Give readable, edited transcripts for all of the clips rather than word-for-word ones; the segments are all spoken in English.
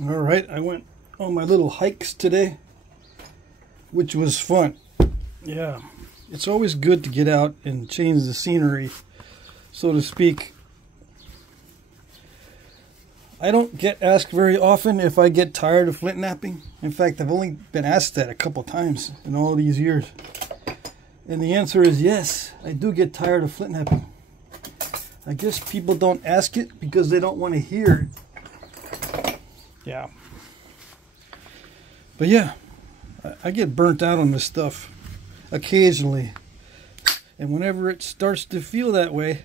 All right, I went on my little hikes today, which was fun. Yeah, it's always good to get out and change the scenery, so to speak. I don't get asked very often if I get tired of flint napping. In fact, I've only been asked that a couple times in all these years. And the answer is yes, I do get tired of flint napping. I guess people don't ask it because they don't want to hear it. Yeah. But yeah, I get burnt out on this stuff occasionally. And whenever it starts to feel that way,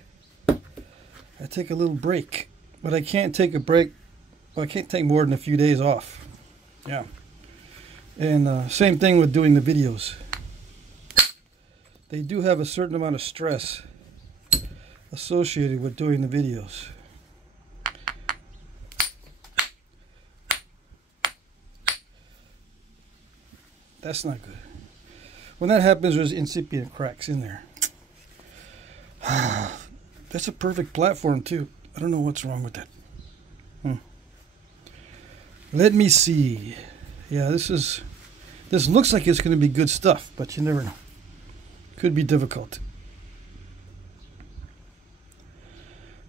I take a little break. But I can't take a break. Well, I can't take more than a few days off. Yeah. And same thing with doing the videos. They do have a certain amount of stress associated with doing the videos. That's not good. When that happens, there's incipient cracks in there. That's a perfect platform too. I don't know what's wrong with that. Let me see. Yeah, this looks like it's going to be good stuff, but you never know. Could be difficult.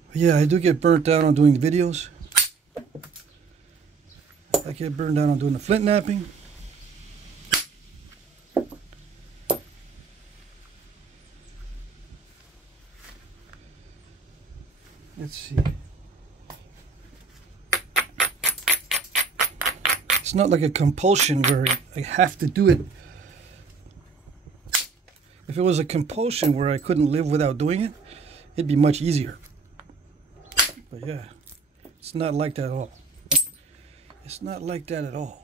But yeah, I do get burnt out on doing the videos. I get burned out on doing the flint napping. Let's see. It's not like a compulsion where I have to do it. If it was a compulsion where I couldn't live without doing it, it'd be much easier. But yeah, it's not like that at all. It's not like that at all.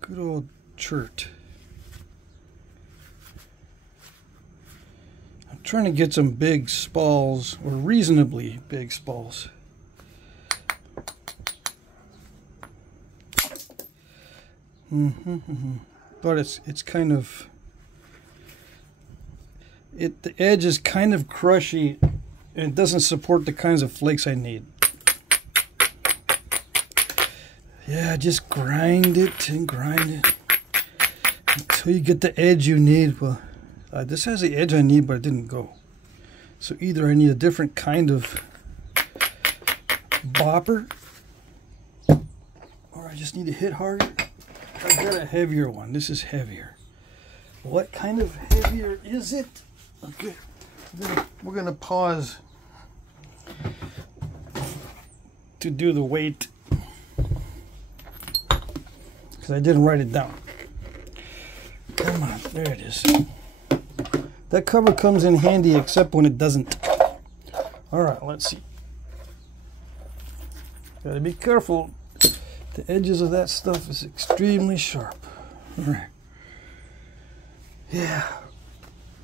Good old Chert. I'm trying to get some big spalls, or reasonably big spalls. But it's kind of, the edge is kind of crushy, and it doesn't support the kinds of flakes I need. Yeah, just grind it and grind it until you get the edge you need. Well, this has the edge I need, but it didn't go. So either I need a different kind of bopper, or I just need to hit harder. I got a heavier one. This is heavier. What kind of heavier is it? Okay, we're gonna pause to do the weight, because I didn't write it down. Come on, there it is. That cover comes in handy except when it doesn't. Alright, let's see. Gotta be careful. The edges of that stuff is extremely sharp. Alright. Yeah.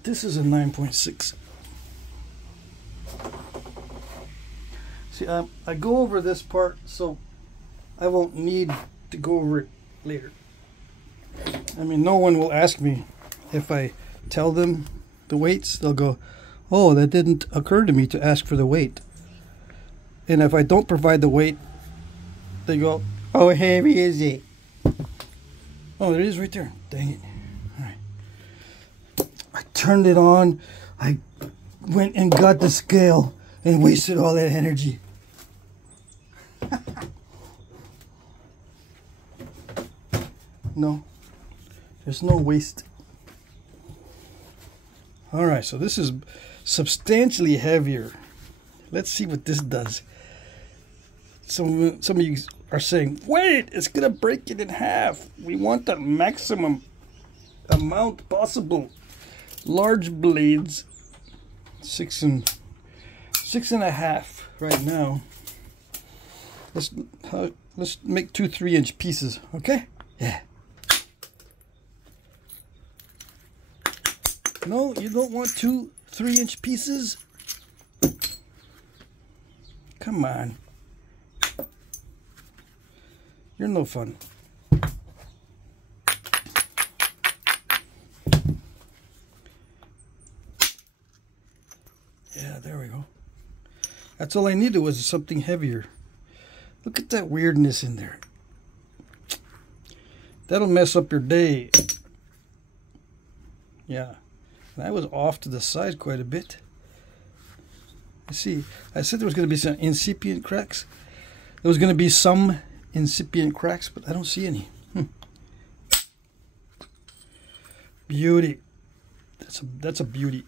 This is a 9.6. See, I go over this part so I won't need to go over it later. I mean, no one will ask me if I tell them the weights. They'll go, oh, that didn't occur to me to ask for the weight. And if I don't provide the weight, they go, how heavy is it? Oh, there it is right there. Dang it. All right. I turned it on. I went and got the scale and wasted all that energy. No, there's no waste. All right, so this is substantially heavier. Let's see what this does. Some of you are saying, wait, it's gonna break it in half. We want the maximum amount possible. Large blades, 6 and a half right now. Let's make 2 3-inch pieces, okay? Yeah. No, you don't want 2 3-inch pieces? Come on. You're no fun. That's all I needed was something heavier. Look at that weirdness in there. That'll mess up your day. Yeah, that was off to the side quite a bit. You see, I said there was going to be some incipient cracks. There was going to be some incipient cracks, but I don't see any. Beauty. That's a beauty.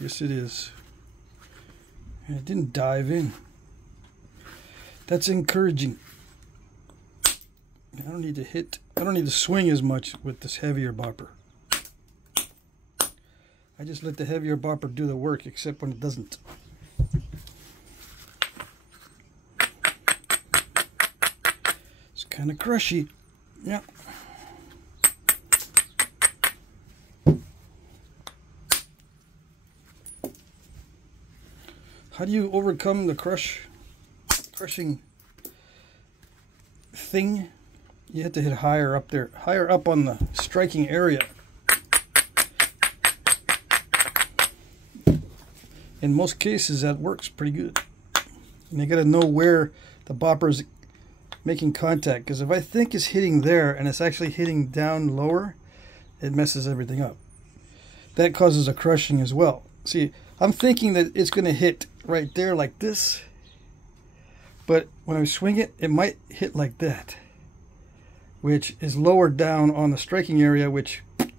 Yes, it is. And it didn't dive in. That's encouraging. I don't need to swing as much with this heavier bopper. I just let the heavier bopper do the work, except when it doesn't. It's kind of crushy. Yeah. How do you overcome the crushing thing? You have to hit higher up there, higher up on the striking area. In most cases, that works pretty good. And you got to know where the bopper is making contact, because if I think it's hitting there and it's actually hitting down lower, it messes everything up. That causes a crushing as well. See, I'm thinking that it's going to hit right there like this, but when I swing it, it might hit like that, which is lower down on the striking area, which a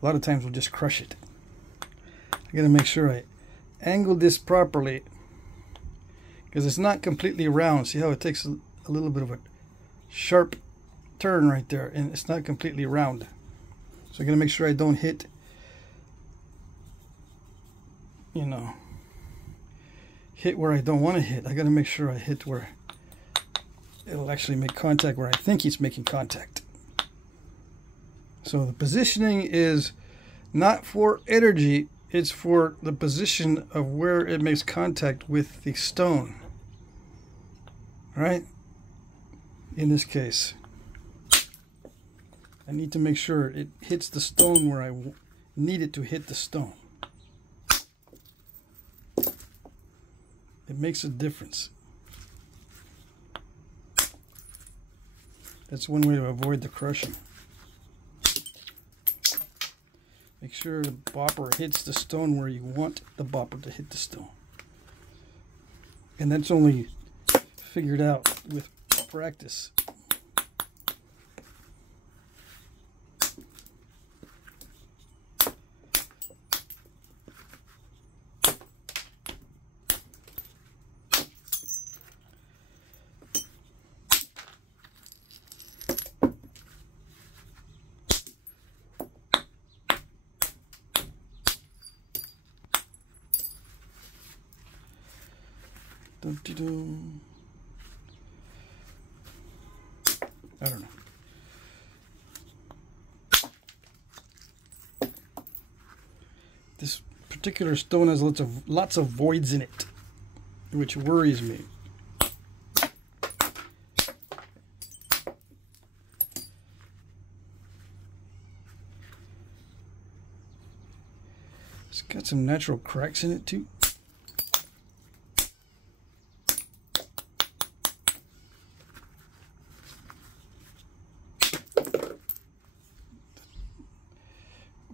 lot of times will just crush it. I got to make sure I angle this properly, because it's not completely round. See how it takes a little bit of a sharp turn right there, and it's not completely round. So I got to make sure I don't hit, you know, hit where I don't want to hit. I got to make sure I hit where it'll actually make contact, where I think it's making contact. So the positioning is not for energy, it's for the position of where it makes contact with the stone. Right? In this case, I need to make sure it hits the stone where I need it to hit the stone. It makes a difference. That's one way to avoid the crushing. Make sure the bopper hits the stone where you want the bopper to hit the stone. And that's only figured out with practice. I don't know. This particular stone has lots of voids in it, which worries me. It's got some natural cracks in it too.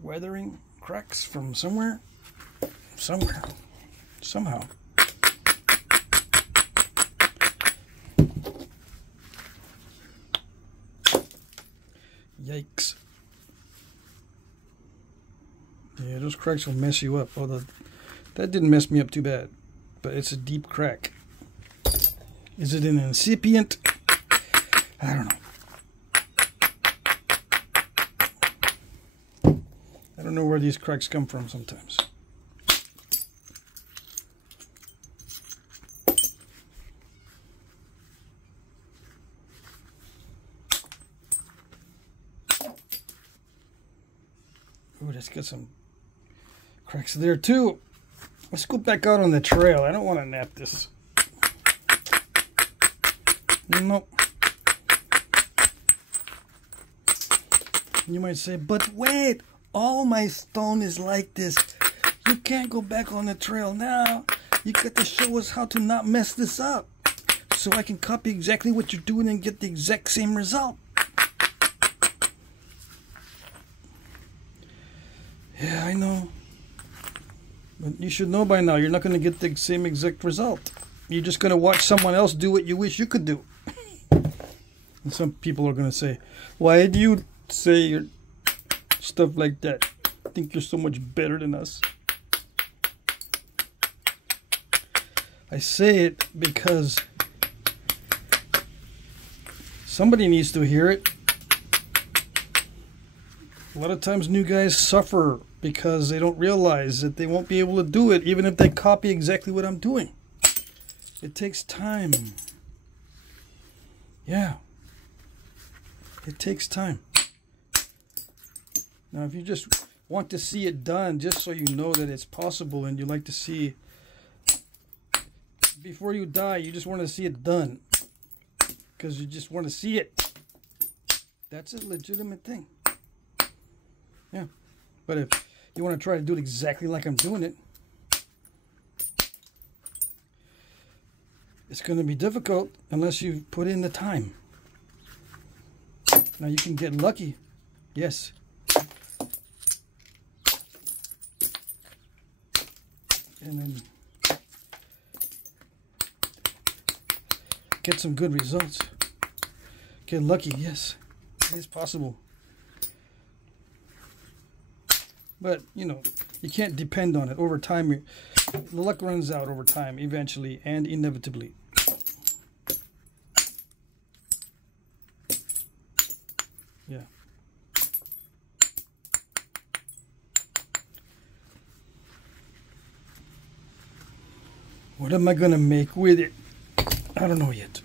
Weathering cracks from somewhere, somehow. Yikes. Yeah, those cracks will mess you up. Although that didn't mess me up too bad, but it's a deep crack. Is it an incipient? I don't know. I don't know where these cracks come from sometimes. Ooh, that's got some cracks there too. Let's go back out on the trail. I don't want to nap this. Nope. You might say, but wait, all my stone is like this. You can't go back on the trail now. You got to show us how to not mess this up, so I can copy exactly what you're doing and get the exact same result. Yeah, I know. But you should know by now, you're not going to get the same exact result. You're just going to watch someone else do what you wish you could do. And some people are going to say, why do you say your stuff like that? I think you're so much better than us. I say it because somebody needs to hear it. A lot of times new guys suffer because they don't realize that they won't be able to do it even if they copy exactly what I'm doing. It takes time. Yeah. It takes time. Now if you just want to see it done just so you know that it's possible and you like to see before you die, you just want to see it done because you just want to see it. That's a legitimate thing. Yeah. But if you want to try to do it exactly like I'm doing it, it's going to be difficult unless you put in the time. Now you can get lucky. Yes. And then get some good results. Get lucky, yes. It's possible. But, you know, you can't depend on it. Over time, the luck runs out over time, eventually and inevitably. Yeah. What am I going to make with it? I don't know yet.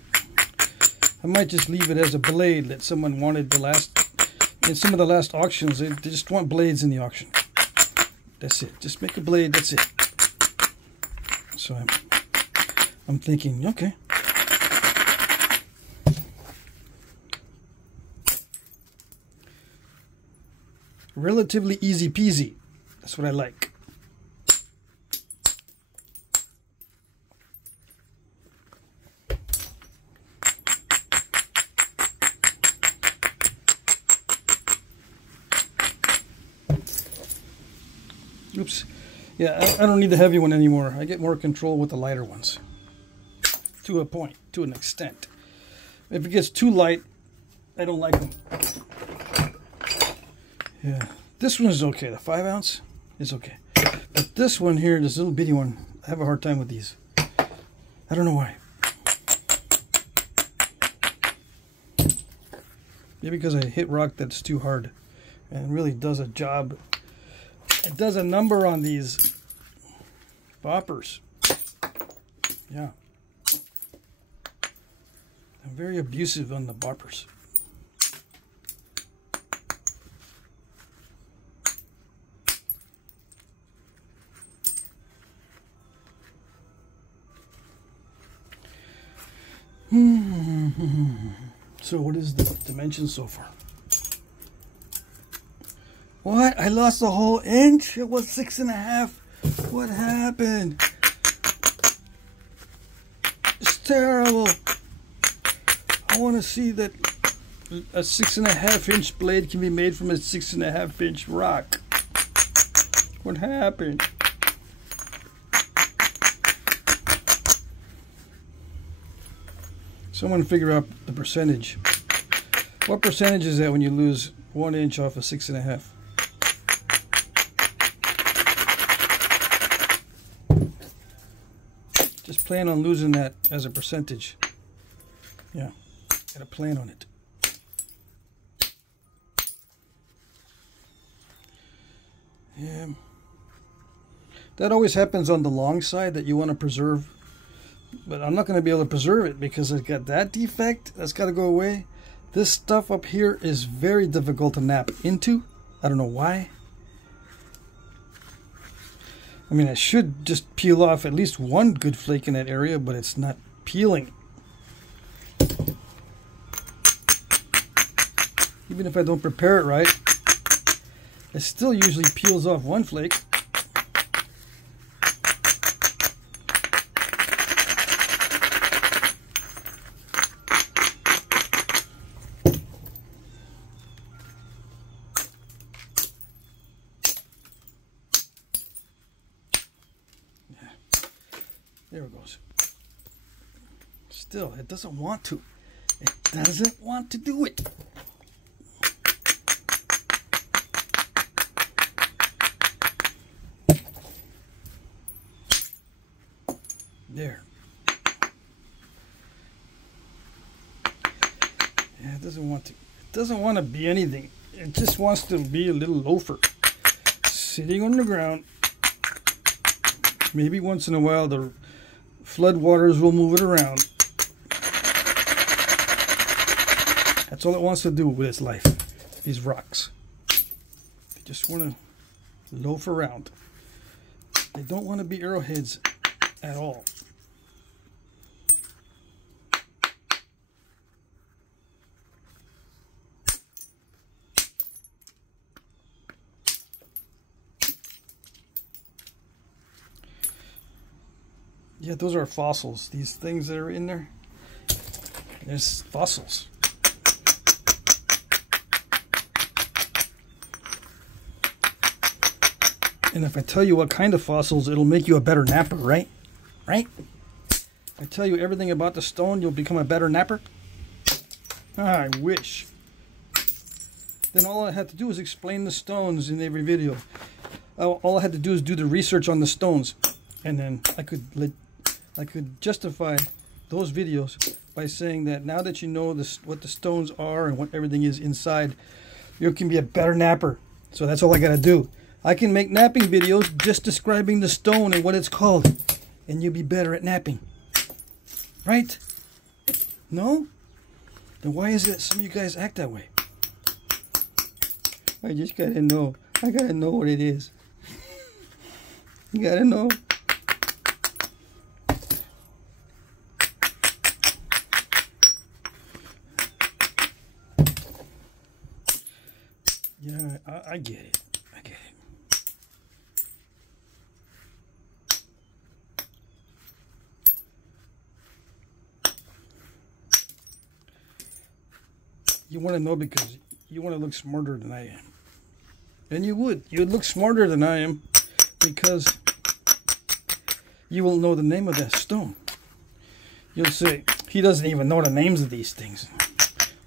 I might just leave it as a blade that someone wanted in some of the last auctions. They just want blades in the auction. That's it. Just make a blade. That's it. So I'm thinking, okay. Relatively easy peasy. That's what I like. Oops. Yeah, I don't need the heavy one anymore. I get more control with the lighter ones. To a point, to an extent. If it gets too light, I don't like them. Yeah, this one is okay. The 5 ounce is okay. But this one here, this little bitty one, I have a hard time with these. I don't know why. Maybe because I hit rock that's too hard. And it really does a job. It does a number on these boppers. Yeah. I'm very abusive on the boppers. So what is the dimension so far? What? I lost a whole inch? It was 6.5. What happened? It's terrible. I want to see that a 6.5-inch blade can be made from a 6.5-inch rock. What happened? Someone figure out the percentage. What percentage is that when you lose 1 inch off a 6.5? Just plan on losing that as a percentage. Yeah, gotta plan on it. Yeah. That always happens on the long side that you want to preserve. But I'm not going to be able to preserve it because it's got that defect. That's got to go away. This stuff up here is very difficult to nap into. I don't know why. I mean, I should just peel off at least one good flake in that area, but it's not peeling. Even if I don't prepare it right, it still usually peels off one flake. goes. Still, it doesn't want to. It doesn't want to do it. There. Yeah, it doesn't want to. It doesn't want to be anything. It just wants to be a little loafer. Sitting on the ground. Maybe once in a while the flood waters will move it around. That's all it wants to do with its life. These rocks. They just want to loaf around. They don't want to be arrowheads at all. Yeah, those are fossils. These things that are in there, there's fossils. And if I tell you what kind of fossils, it'll make you a better napper, right? Right? If I tell you everything about the stone, you'll become a better napper? I wish. Then all I had to do is explain the stones in every video. All I had to do is do the research on the stones. And then I could justify those videos by saying that now that you know this, what the stones are and what everything is inside, you can be a better napper. So that's all I got to do. I can make napping videos just describing the stone and what it's called, and you'll be better at napping. Right? No? Then why is it some of you guys act that way? I just gotta know. I gotta know what it is. You gotta know. Yeah, I get it. I get it. You want to know because you want to look smarter than I am. And you would. You'd look smarter than I am because you will know the name of that stone. You'll say, he doesn't even know the names of these things.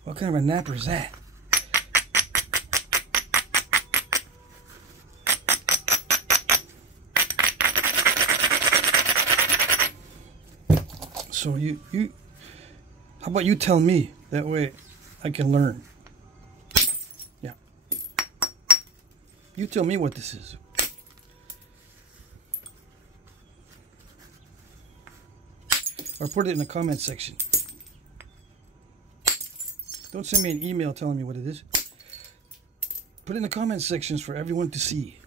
What kind of a napper is that? So how about you tell me? That way I can learn. Yeah. You tell me what this is. Or put it in the comment section. Don't send me an email telling me what it is. Put it in the comment sections for everyone to see.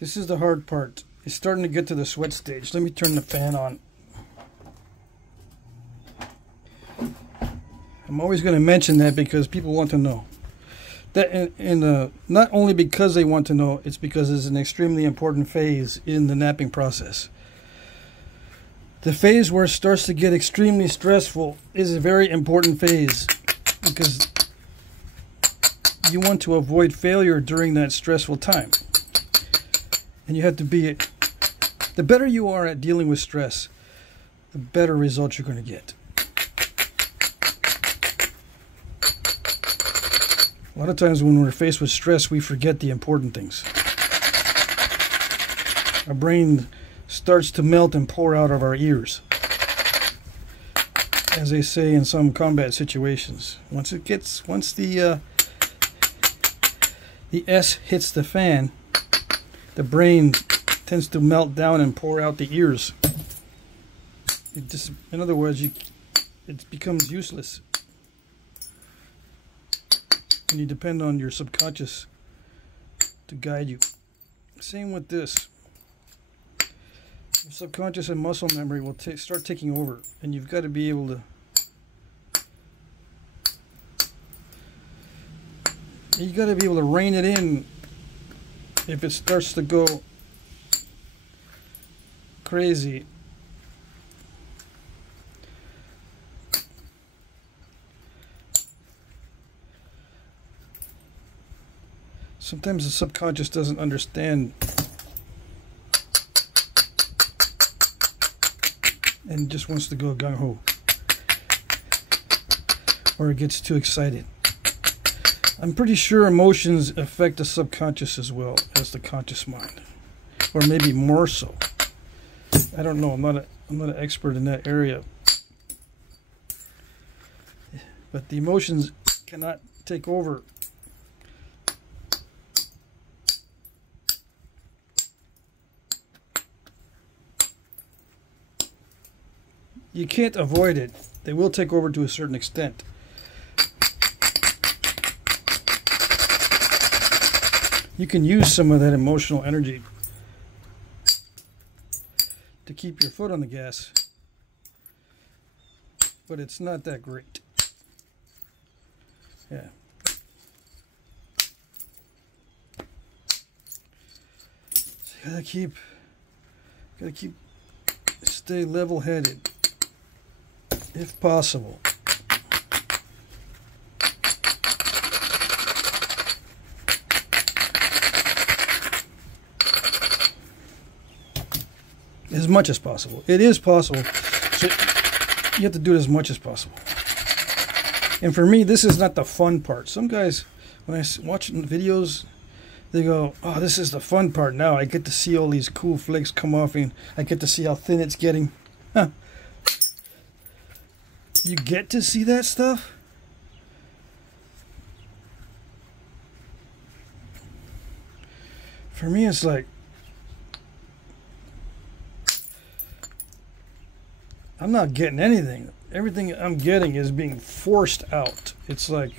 This is the hard part. It's starting to get to the sweat stage. Let me turn the fan on. I'm always going to mention that because people want to know. That not only because they want to know, it's because it's an extremely important phase in the napping process. The phase where it starts to get extremely stressful is a very important phase because you want to avoid failure during that stressful time. And you have to be, the better you are at dealing with stress, the better results you're going to get. A lot of times when we're faced with stress, we forget the important things. Our brain starts to melt and pour out of our ears. As they say in some combat situations. Once the S hits the fan, the brain tends to melt down and pour out the ears. In other words, it becomes useless. And you depend on your subconscious to guide you. Same with this. Your subconscious and muscle memory will start taking over, and you've got to be able to. You got to be able to rein it in if it starts to go crazy. Sometimes the subconscious doesn't understand and just wants to go gung-ho, or it gets too excited. I'm pretty sure emotions affect the subconscious as well as the conscious mind, or maybe more so. I don't know. I'm not an expert in that area, but the emotions cannot take over. You can't avoid it. They will take over to a certain extent. You can use some of that emotional energy to keep your foot on the gas, but it's not that great. Yeah. So you gotta keep, stay level-headed if possible. As much as possible. It is possible. So you have to do it as much as possible. And for me, this is not the fun part. Some guys, when I watch videos, they go, oh, this is the fun part now. I get to see all these cool flakes come off, and I get to see how thin it's getting. Huh. You get to see that stuff? For me, it's like, I'm not getting anything. Everything I'm getting is being forced out. It's like,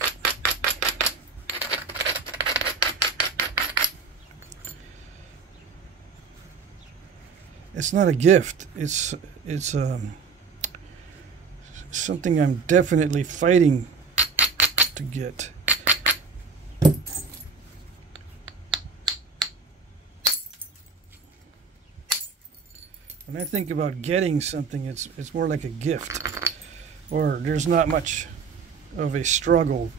it's not a gift. It's something I'm definitely fighting to get. When I think about getting something, it's more like a gift, or there's not much of a struggle.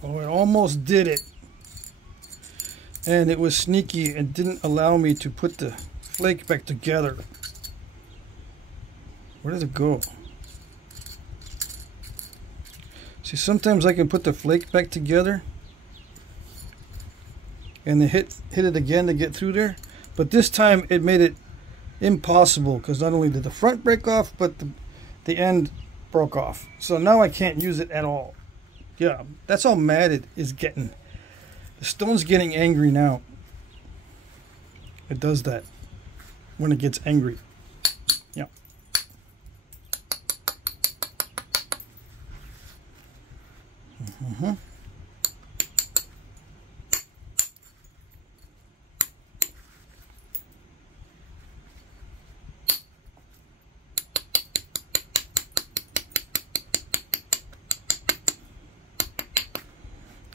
Oh, it almost did it. And it was sneaky and didn't allow me to put the flake back together. Where did it go? See, sometimes I can put the flake back together and then hit it again to get through there. But this time it made it impossible, because not only did the front break off, but the end broke off. So now I can't use it at all. Yeah, that's how mad it is getting. The stone's getting angry now. It does that when it gets angry. Yeah.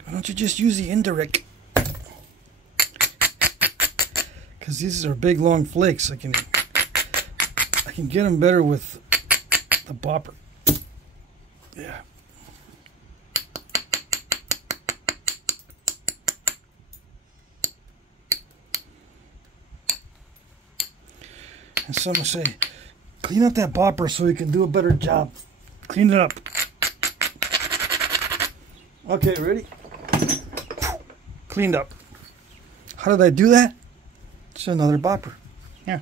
Why don't you just use the indirect? Because these are big long flakes. I can get them better with the bopper. Yeah. And some will say, clean up that bopper so you can do a better job. Clean it up. Okay, ready? Cleaned up. How did I do that? It's another bopper. Yeah.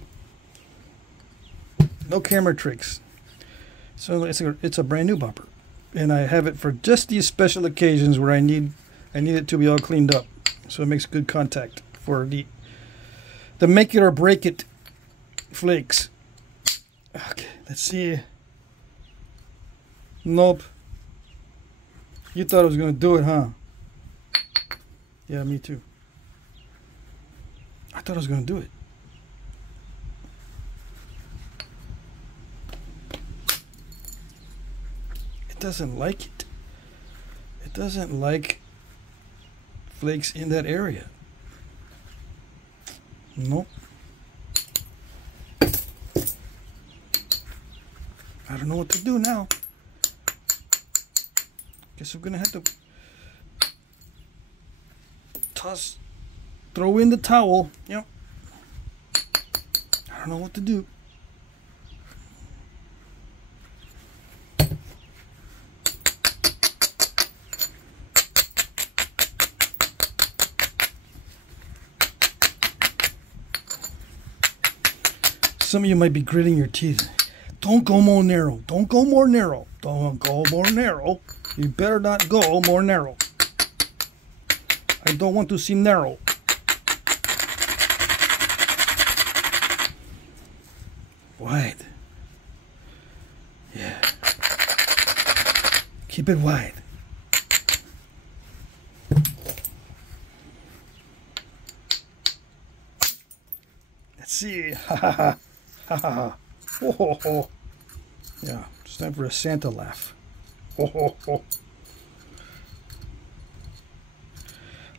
No camera tricks. So it's a brand new bopper, and I have it for just these special occasions where I need it to be all cleaned up, so it makes good contact for the make it or break it flakes. Okay, let's see. Nope. You thought I was gonna do it, huh? Yeah, me too. I thought I was gonna do it. It doesn't like it. It doesn't like flakes in that area. Nope. I don't know what to do now. Guess we're gonna have to throw in the towel. Yep. I don't know what to do. Some of you might be gritting your teeth. Don't go more narrow. Don't go more narrow. Don't go more narrow. You better not go more narrow. I don't want to see narrow. Wide. Yeah. Keep it wide. Let's see. Ha ha ha. Ha ha ha. Ho ho ho. Yeah, it's time for a Santa laugh. Ho ho ho.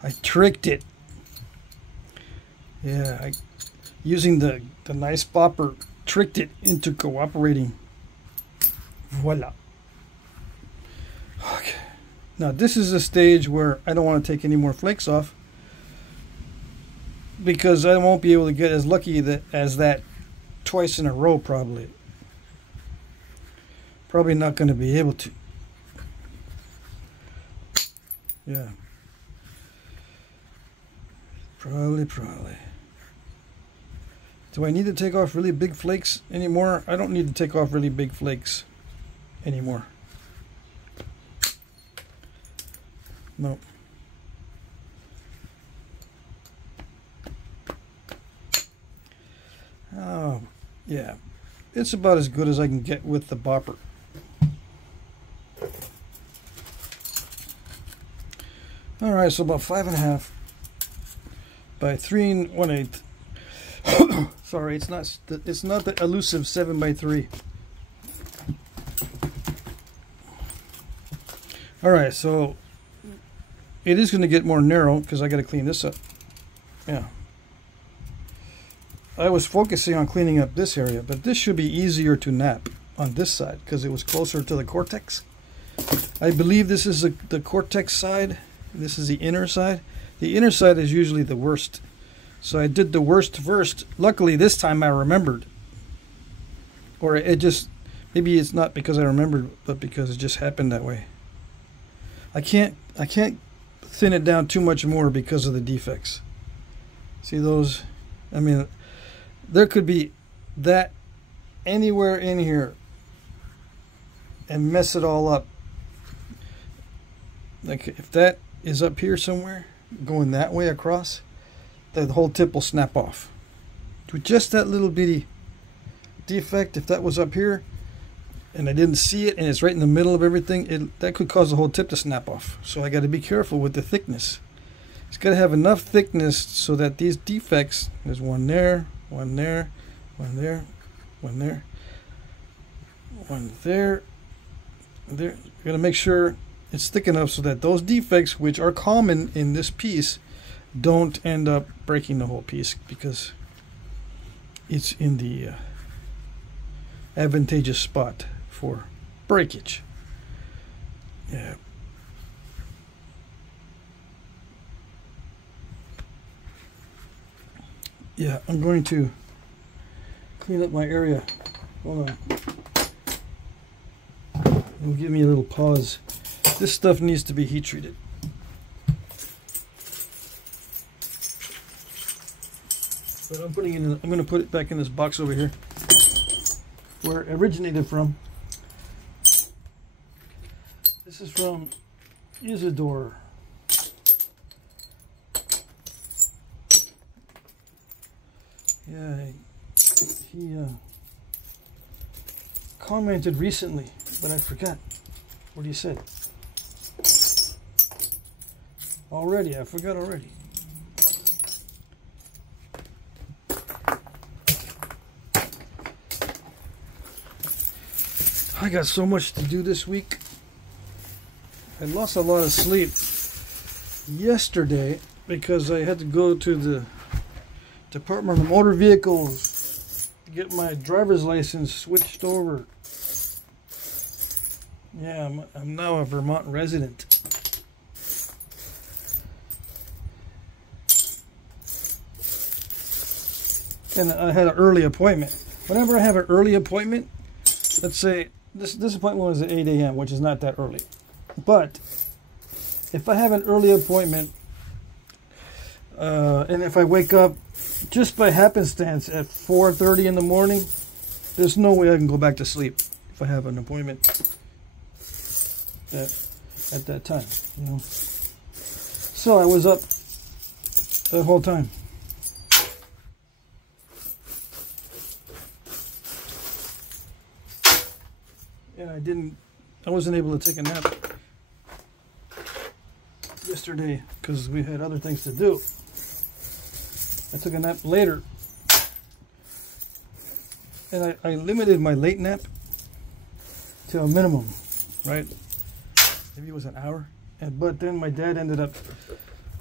I tricked it. Yeah, using the nice bopper, tricked it into cooperating. Voila. Okay. Now this is a stage where I don't want to take any more flakes off, because I won't be able to get as lucky as that twice in a row, probably. Probably not going to be able to. Yeah. Probably. Do I need to take off really big flakes anymore? I don't need to take off really big flakes anymore. No. Oh, yeah. It's about as good as I can get with the bopper. Alright, so about 5.5 by 3 1/8. Sorry, it's not the elusive 7 by 3. Alright, so it is going to get more narrow because I got to clean this up. Yeah. I was focusing on cleaning up this area, but this should be easier to nap on this side because it was closer to the cortex. I believe this is the cortex side. This is the inner side. The inner side is usually the worst. So I did the worst first. Luckily this time I remembered. Or it just, maybe it's not because I remembered, but because it just happened that way. I can't thin it down too much more because of the defects. See those? I mean, there could be that anywhere in here and mess it all up. Like if that is up here somewhere, going that way across, the whole tip will snap off. With just that little bitty defect, if that was up here and I didn't see it and it's right in the middle of everything, that could cause the whole tip to snap off. So I got to be careful with the thickness. It's got to have enough thickness so that these defects, there's one there, one there, one there, one there, one there, there. You're going to make sure it's thick enough so that those defects, which are common in this piece, don't end up breaking the whole piece because it's in the advantageous spot for breakage. Yeah. Yeah, I'm going to clean up my area. Hold on. It'll give me a little pause. This stuff needs to be heat treated. But I'm going to put it back in this box over here where it originated from. This is from Isidore. Yeah, he commented recently, but I forgot what he said. I forgot already. I got so much to do this week. I lost a lot of sleep yesterday because I had to go to the Department of Motor Vehicles to get my driver's license switched over. Yeah, I'm now a Vermont resident. And I had an early appointment. Whenever I have an early appointment, let's say this appointment was at 8 a.m., which is not that early. But if I have an early appointment, and if I wake up just by happenstance at 4:30 in the morning, there's no way I can go back to sleep if I have an appointment at that time, you know. So I was up the whole time. And I wasn't able to take a nap yesterday because we had other things to do. I took a nap later, and I limited my late nap to a minimum, right? Maybe it was an hour, but then my dad ended up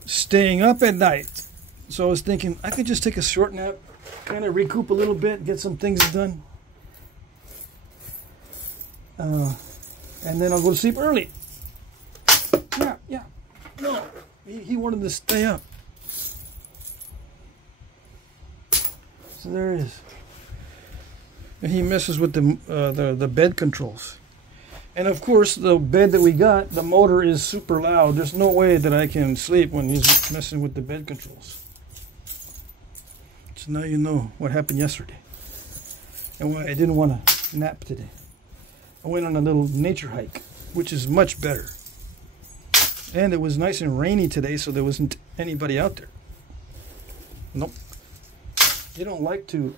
staying up at night, so I was thinking I could just take a short nap, kind of recoup a little bit, get some things done, and then I'll go to sleep early. Yeah, no, he wanted to stay up. So there it is. And he messes with the bed controls. And of course, the bed that we got, the motor is super loud. There's no way that I can sleep when he's messing with the bed controls. So now you know what happened yesterday and why I didn't want to nap today. I went on a little nature hike, which is much better. And it was nice and rainy today, so there wasn't anybody out there. Nope. They don't like to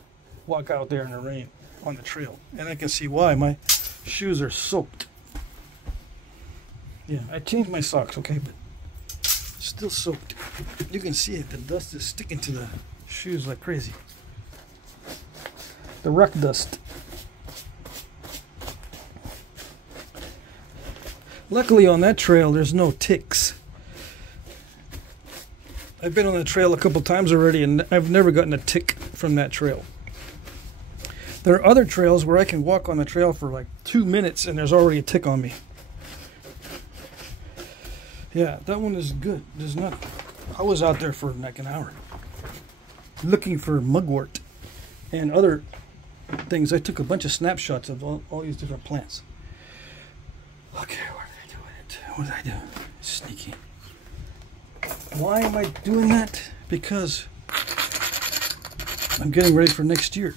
walk out there in the rain on the trail. And I can see why. My shoes are soaked. Yeah, I changed my socks, okay, but still soaked. You can see it. The dust is sticking to the shoes like crazy. The rock dust. Luckily on that trail there's no ticks. I've been on the trail a couple times already and I've never gotten a tick from that trail. There are other trails where I can walk on the trail for like 2 minutes and there's already a tick on me. Yeah, that one is good. There's not. I was out there for like an hour looking for mugwort and other things. I took a bunch of snapshots of all these different plants. Okay, what did I do with it? What did I do? Sneaky. Why am I doing that? Because I'm getting ready for next year.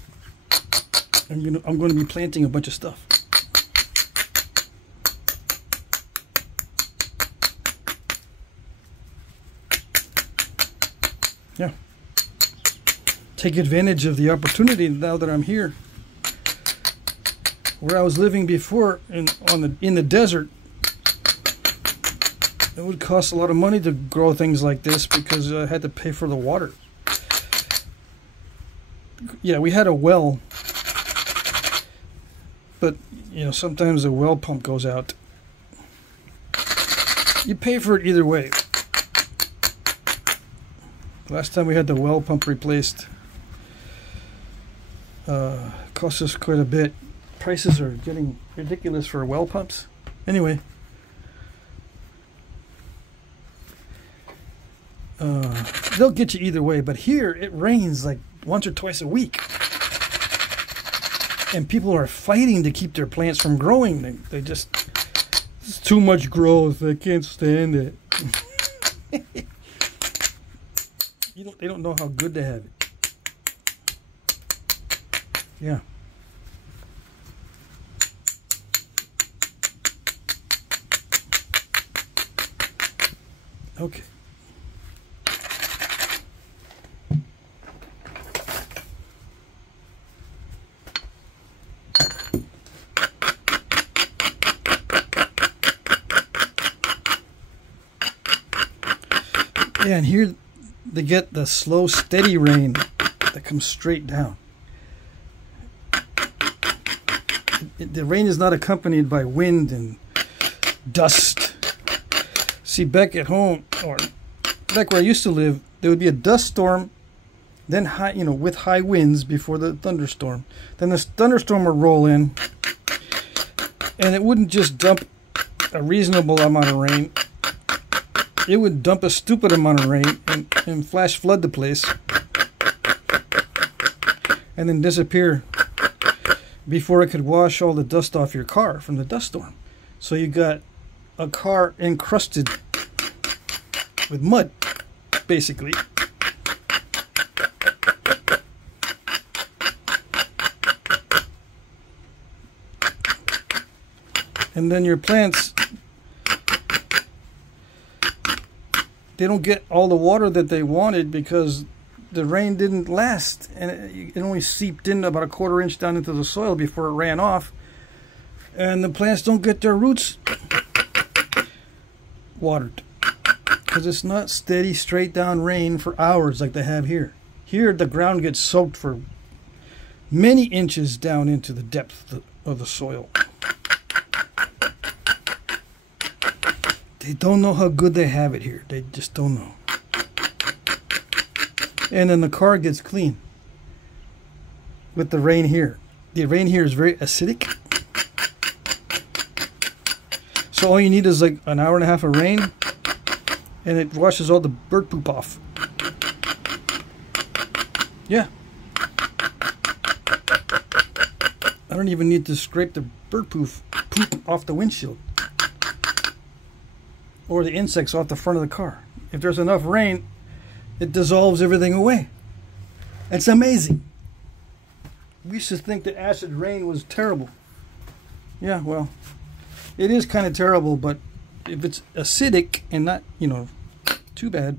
I'm going to be planting a bunch of stuff. Yeah. Take advantage of the opportunity now that I'm here. Where I was living before in the desert, it would cost a lot of money to grow things like this because I had to pay for the water. Yeah, we had a well, but you know, sometimes the well pump goes out. You pay for it either way. Last time we had the well pump replaced, cost us quite a bit. Prices are getting ridiculous for well pumps. Anyway, they'll get you either way, but here it rains like once or twice a week. And people are fighting to keep their plants from growing. They just, it's too much growth. They can't stand it. They don't know how good they have it. Yeah. Okay. Yeah, and here they get the slow, steady rain that comes straight down. The rain is not accompanied by wind and dust. See, back at home, or back where I used to live, there would be a dust storm, then high, with high winds before the thunderstorm. Then this thunderstorm would roll in, and it wouldn't just dump a reasonable amount of rain. It would dump a stupid amount of rain and flash flood the place, and then disappear before it could wash all the dust off your car from the dust storm. So you got a car encrusted with mud, basically. And then your plants, they don't get all the water that they wanted because the rain didn't last, and it only seeped in about a quarter inch down into the soil before it ran off. And the plants don't get their roots watered because it's not steady, straight down rain for hours like they have here. Here, the ground gets soaked for many inches down into the depth of the soil. They don't know how good they have it here. They just don't know. And then the car gets clean with the rain here. The rain here is very acidic. So all you need is like an hour and a half of rain, and it washes all the bird poop off. Yeah. I don't even need to scrape the bird poop off the windshield or the insects off the front of the car. If there's enough rain, it dissolves everything away. It's amazing. We used to think that acid rain was terrible. Yeah, well, it is kind of terrible, but if it's acidic and not, too bad,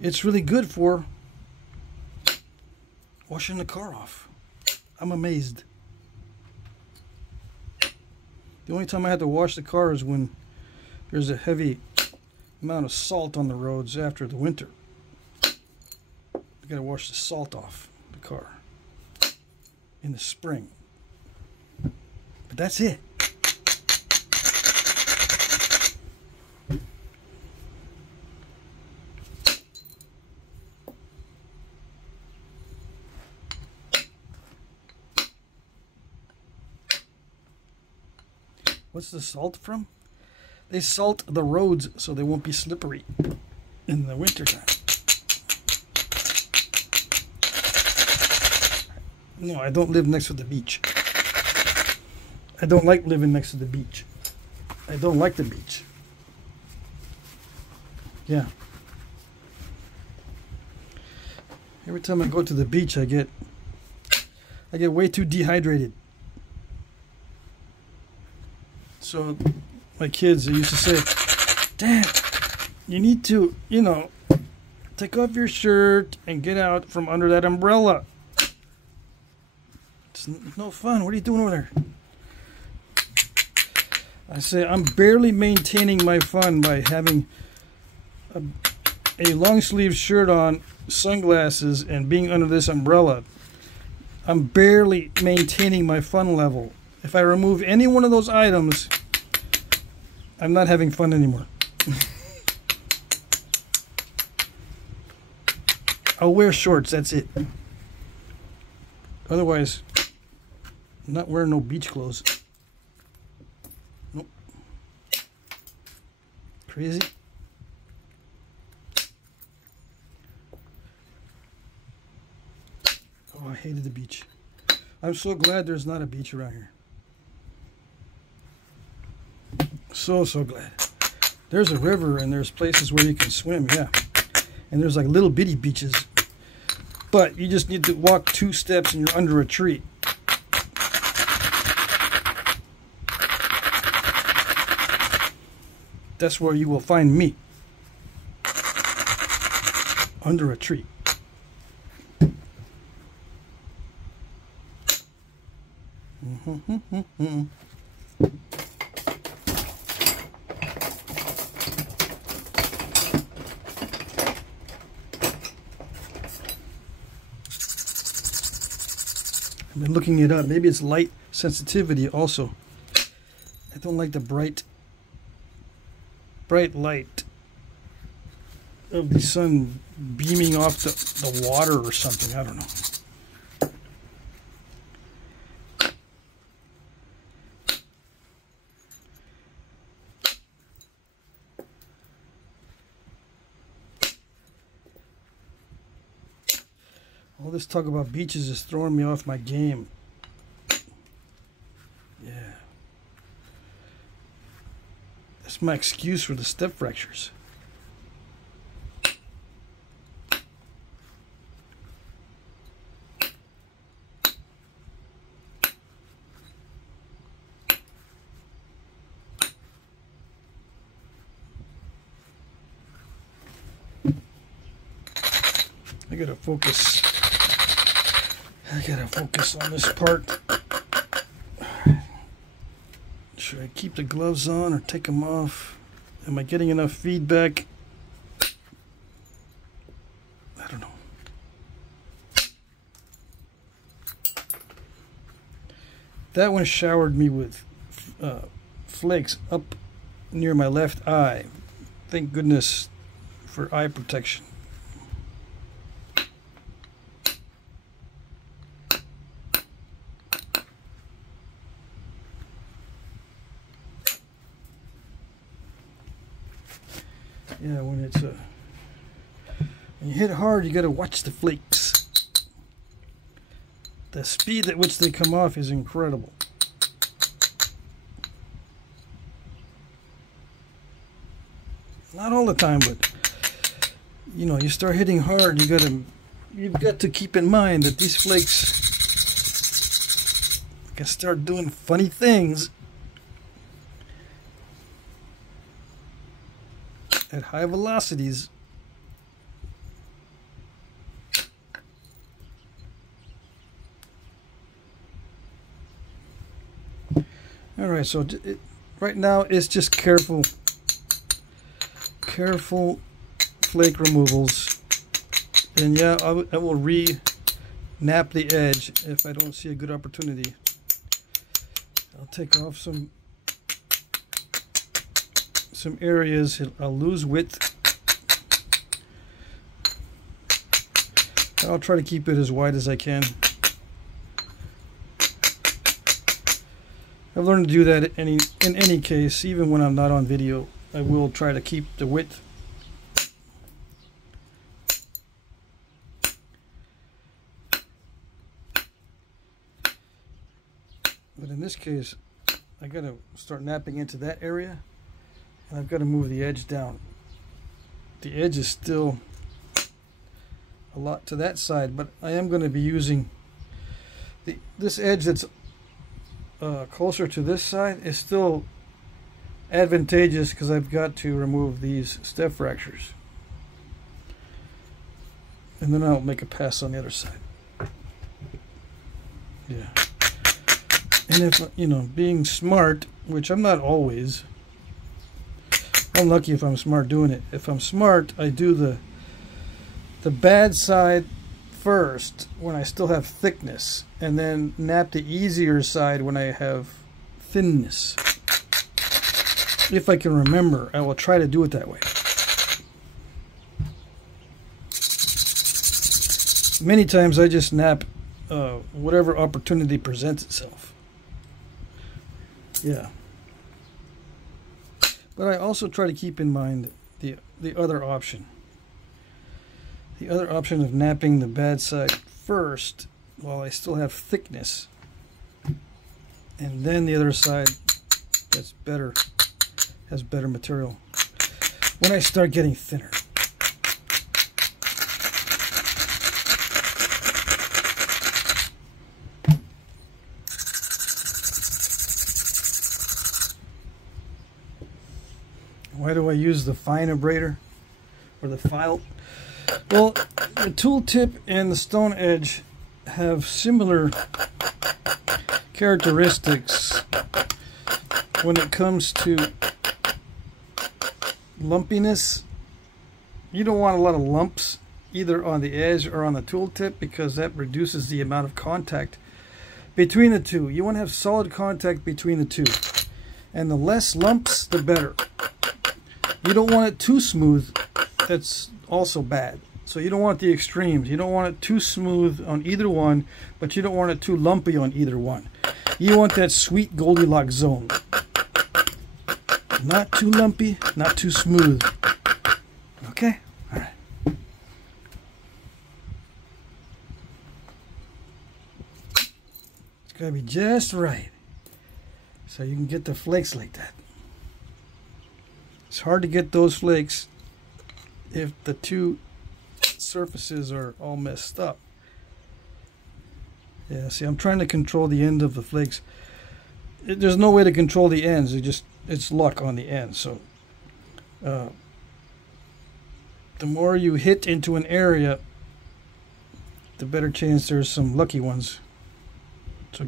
it's really good for washing the car off. I'm amazed. The only time I had to wash the car is when there's a heavy amount of salt on the roads after the winter. You gotta wash the salt off the car in the spring. But that's it. What's the salt from? They salt the roads so they won't be slippery in the wintertime. No, I don't live next to the beach. I don't like living next to the beach. I don't like the beach. Yeah. Every time I go to the beach, I get way too dehydrated. So my kids, they used to say, Dad, you need to, take off your shirt and get out from under that umbrella. It's no fun. What are you doing over there? I say, I'm barely maintaining my fun by having a long sleeve shirt on, sunglasses, and being under this umbrella. I'm barely maintaining my fun level. If I remove any one of those items, I'm not having fun anymore. I'll wear shorts, that's it. Otherwise, I'm not wearing no beach clothes. Nope. Crazy. Oh, I hated the beach. I'm so glad there's not a beach around here. So glad. There's a river and there's places where you can swim, yeah. And there's like little bitty beaches. But you just need to walk 2 steps and you're under a tree. That's where you will find me. under a tree. I've been looking it up. Maybe it's light sensitivity also. I don't like the bright light of the sun beaming off the water or something. I don't know. All this talk about beaches is throwing me off my game. Yeah. That's my excuse for the step fractures. I gotta focus. I gotta focus on this part. Should I keep the gloves on or take them off? Am I getting enough feedback? I don't know. That one showered me with flakes up near my left eye. Thank goodness for eye protection. Yeah, when it's when you hit hard, you gotta watch the flakes. The speed at which they come off is incredible. Not all the time, but you know, you start hitting hard, you've got to keep in mind that these flakes can start doing funny things at high velocities. All right, so right now it's just careful flake removals, and yeah, I will re-nap the edge if I don't see a good opportunity. I'll take off some areas. I'll lose width. I'll try to keep it as wide as I can. I've learned to do that in any case, even when I'm not on video. I will try to keep the width. But in this case, I gotta start napping into that area. And I've got to move the edge down. The edge is still a lot to that side, but I am going to be using this edge that's closer to this side is still advantageous because I've got to remove these step fractures. And then I'll make a pass on the other side. Yeah. And if, you know, being smart, which I'm not always, I'm lucky if I'm smart doing it. If I'm smart, I do the bad side first when I still have thickness, and then nap the easier side when I have thinness. If I can remember, I will try to do it that way. Many times I just nap whatever opportunity presents itself. Yeah. But I also try to keep in mind the other option. The other option of napping the bad side first while I still have thickness. And then the other side that's better, has better material when I start getting thinner. Why do I use the fine abrader or the file? Well, the tool tip and the stone edge have similar characteristics when it comes to lumpiness. You don't want a lot of lumps either on the edge or on the tool tip, because that reduces the amount of contact between the two. You want to have solid contact between the two, and the less lumps the better. You don't want it too smooth. That's also bad. So you don't want the extremes. You don't want it too smooth on either one, but you don't want it too lumpy on either one. You want that sweet Goldilocks zone. Not too lumpy, not too smooth. Okay? All right. It's got to be just right, so you can get the flakes like that. It's hard to get those flakes if the two surfaces are all messed up. Yeah, see, I'm trying to control the end of the flakes. There's no way to control the ends. It's luck on the end. So the more you hit into an area, the better chance there's some lucky ones. So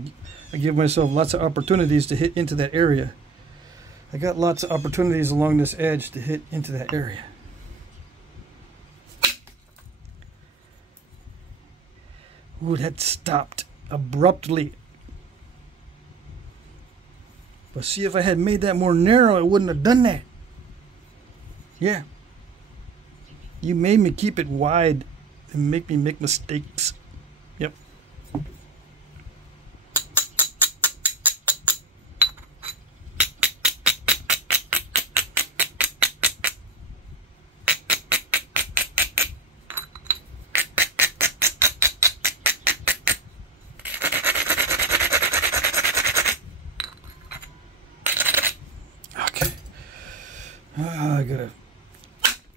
I give myself lots of opportunities to hit into that area. I got lots of opportunities along this edge to hit into that area. Ooh, that stopped abruptly. But see, if I had made that more narrow, I wouldn't have done that. Yeah. You made me keep it wide and make me make mistakes. Yep.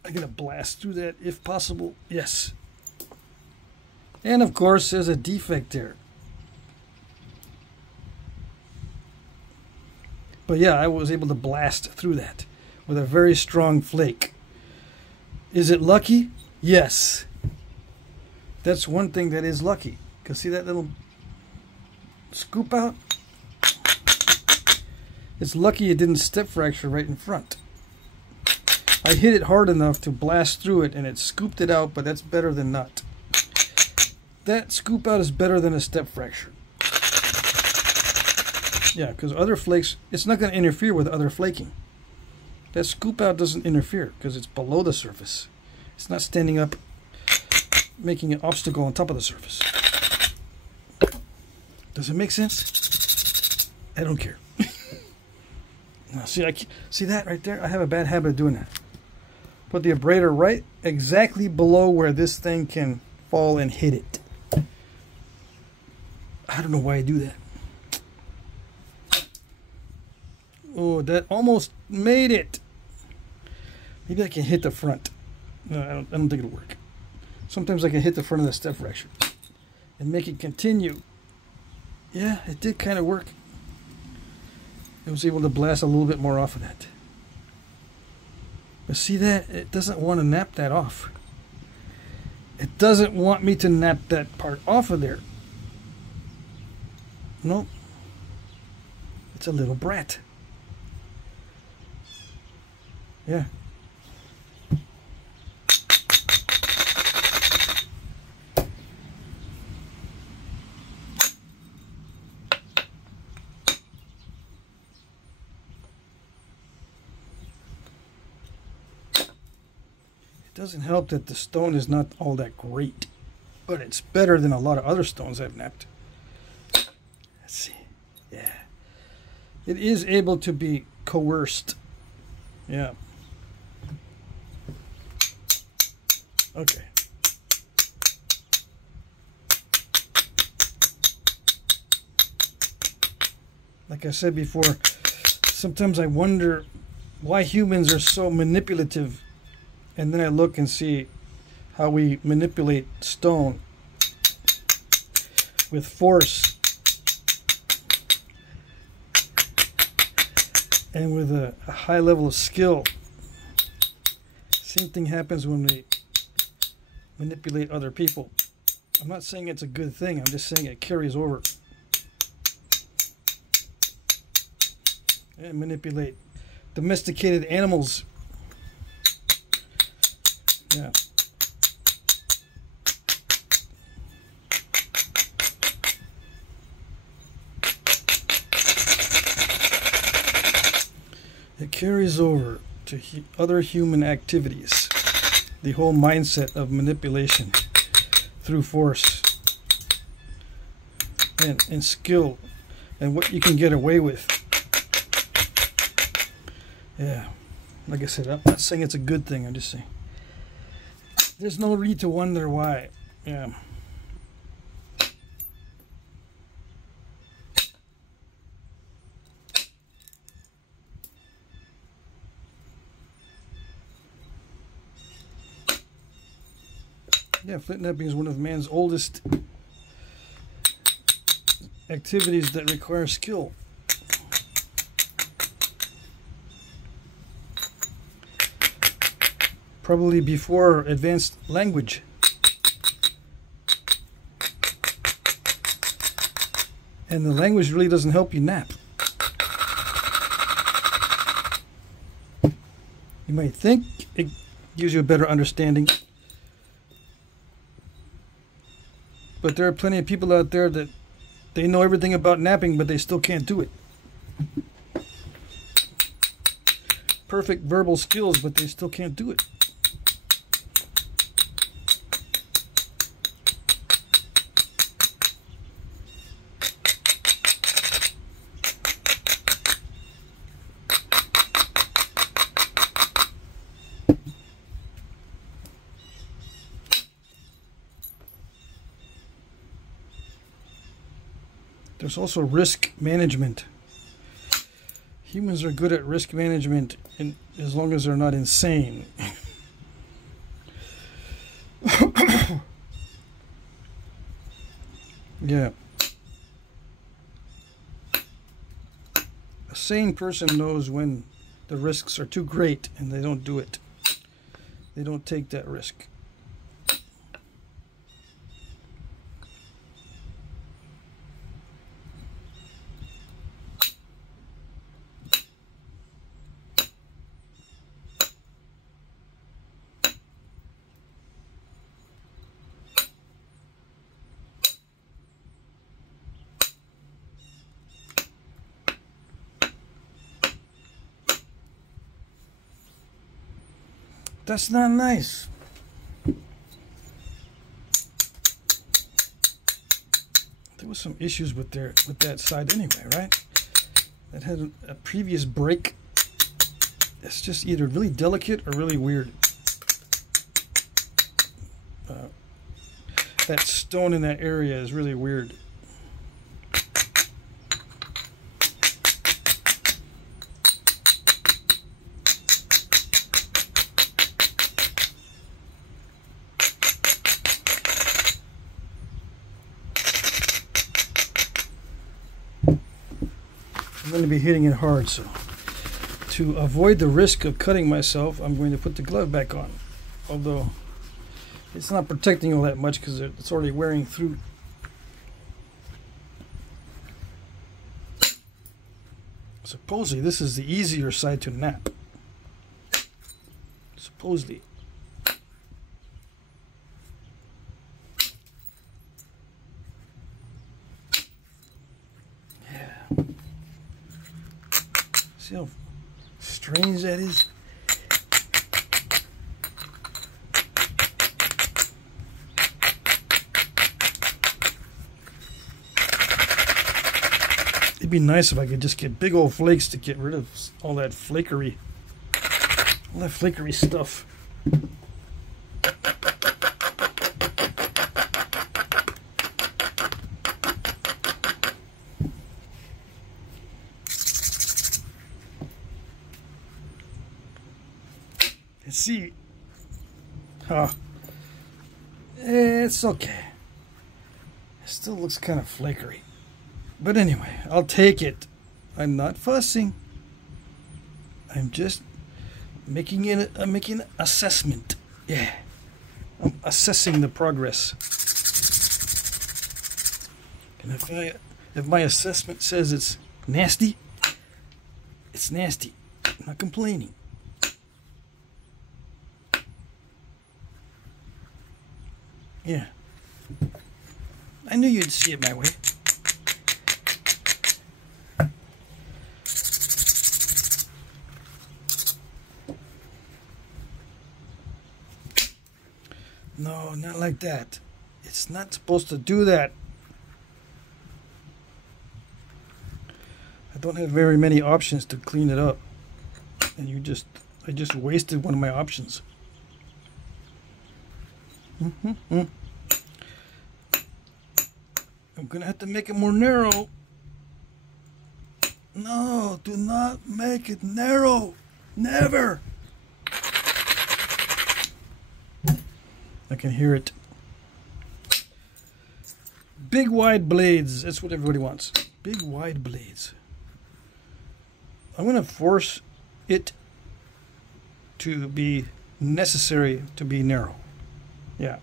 I gotta blast through that if possible. Yes. And of course there's a defect there. But yeah, I was able to blast through that with a very strong flake. Is it lucky? Yes. That's one thing that is lucky. Because see that little scoop out? It's lucky it didn't step fracture right in front. I hit it hard enough to blast through it and it scooped it out, but that's better than not. That scoop out is better than a step fracture. Yeah, because other flakes, it's not going to interfere with other flaking. That scoop out doesn't interfere because it's below the surface. It's not standing up, making an obstacle on top of the surface. Does it make sense? I don't care. Now, see that right there? I have a bad habit of doing that. Put the abrader right exactly below where this thing can fall and hit it. I don't know why I do that. Oh, that almost made it. Maybe I can hit the front. No, I don't think it'll work. Sometimes I can hit the front of the step fracture and make it continue. Yeah, it did kind of work. I was able to blast a little bit more off of that. But see that? It doesn't want to nap that off. It doesn't want me to nap that part off of there. Nope. It's a little brat. Yeah. Doesn't help that the stone is not all that great, but it's better than a lot of other stones I've napped. Let's see. Yeah. It is able to be coerced. Yeah. Okay. Like I said before, sometimes I wonder why humans are so manipulative. And then I look and see how we manipulate stone with force and with a high level of skill. Same thing happens when we manipulate other people. I'm not saying it's a good thing, I'm just saying it carries over. And manipulate domesticated animals. Yeah. It carries over to other human activities. The whole mindset of manipulation through force and skill and what you can get away with. Yeah, like I said, I'm not saying it's a good thing, I'm just saying there's no need to wonder why. Yeah. Yeah, Flintknapping is one of man's oldest activities that require skill. Probably before advanced language. And the language really doesn't help you nap. You might think it gives you a better understanding. But there are plenty of people out there that they know everything about napping, but they still can't do it. Perfect verbal skills, but they still can't do it. There's also risk management. Humans are good at risk management as long as they're not insane. Yeah. A sane person knows when the risks are too great and they don't do it. They don't take that risk. That's not nice. There was some issues with that side anyway, right? That had a previous break. It's just either really delicate or really weird. That stone in that area is really weird. I'm going to be hitting it hard, so to avoid the risk of cutting myself, I'm going to put the glove back on. Although it's not protecting all that much because it's already wearing through. Supposedly this is the easier side to nap. Supposedly. See how strange that is? It'd be nice if I could just get big old flakes to get rid of all that flakery. All that flakery stuff. See, it's okay. It still looks kind of flakery, but anyway, I'll take it. I'm not fussing. I'm just making an assessment. Yeah, I'm assessing the progress. And if my assessment says it's nasty, it's nasty. I'm not complaining. Yeah. I knew you'd see it my way. No, not like that. It's not supposed to do that. I don't have very many options to clean it up. And I just wasted one of my options. I'm gonna have to make it more narrow. No, do not make it narrow. Never. I can hear it. Big wide blades. That's what everybody wants. Big wide blades. I'm going to force it to be necessary to be narrow. Yeah.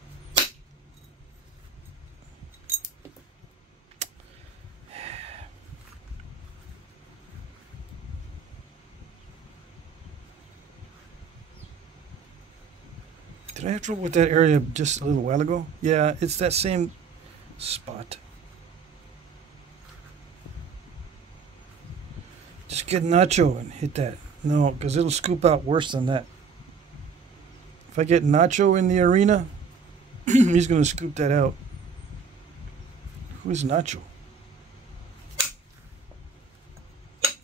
Did I have trouble with that area just a little while ago? Yeah, it's that same spot. Just get Nacho and hit that. No, because it'll scoop out worse than that. If I get Nacho in the arena, he's going to scoop that out. Who is Nacho?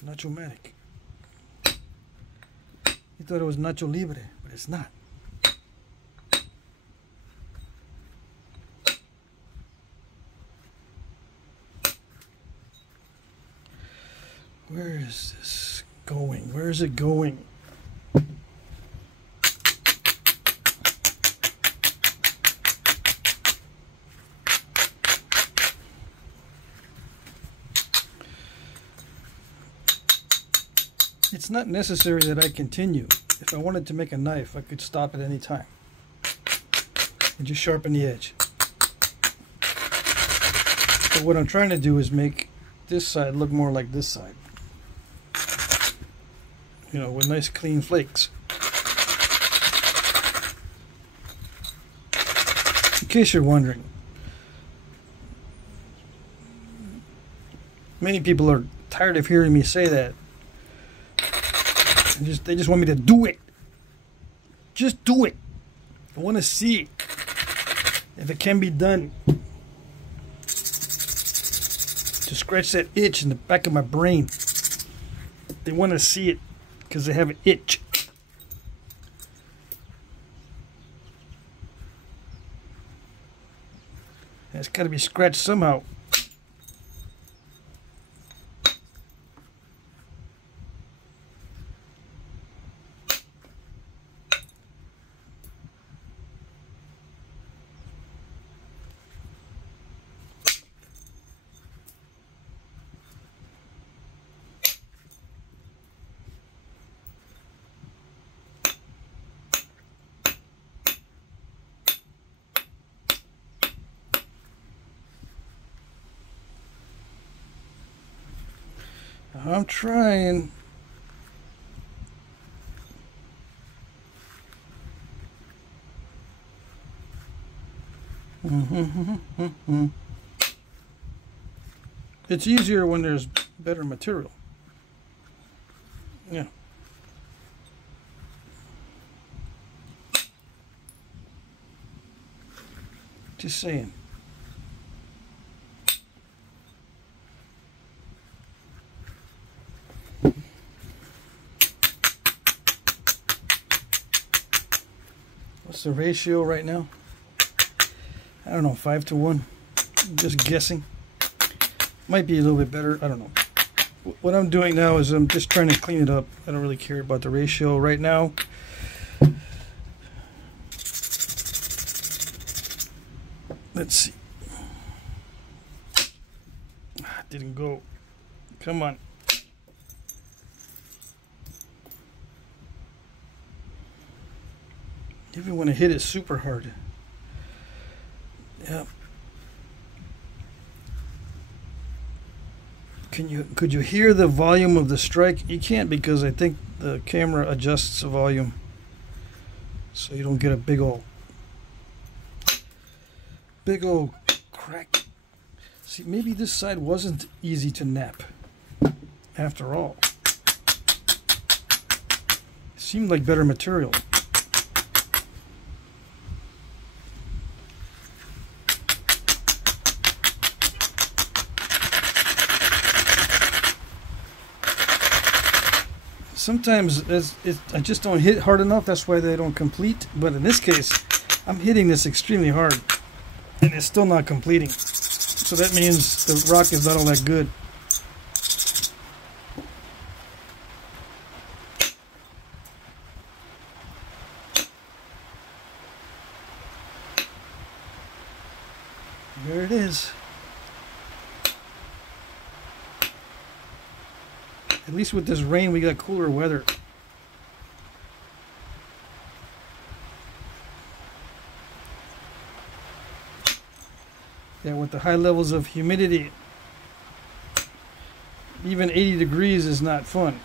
Nacho-matic. You thought it was Nacho Libre, but it's not. Where is this going? Where is it going? It's not necessary that I continue. If I wanted to make a knife, I could stop at any time and just sharpen the edge. But what I'm trying to do is make this side look more like this side. You know, with nice clean flakes. In case you're wondering, many people are tired of hearing me say that. They just want me to do it. Just do it. I want to see it. If it can be done. To scratch that itch in the back of my brain. They want to see it. Because they have an itch. And it's got to be scratched somehow. I'm trying. It's easier when there's better material. Yeah. Just saying. What's the ratio right now? I don't know, 5 to 1. I'm just guessing. Might be a little bit better. I don't know. What I'm doing now is I'm just trying to clean it up. I don't really care about the ratio right now. Let's see. Didn't go. Come on. Even when I hit it super hard, Yeah. Could you hear the volume of the strike? You can't, because I think the camera adjusts the volume so you don't get a big old crack. See, maybe this side wasn't easy to knap after all. It seemed like better material. Sometimes I just don't hit hard enough, that's why they don't complete. But in this case, I'm hitting this extremely hard, and it's still not completing. So that means the rock is not all that good. There it is. At least with this rain, we got cooler weather. Yeah, with the high levels of humidity, even 80 degrees is not fun.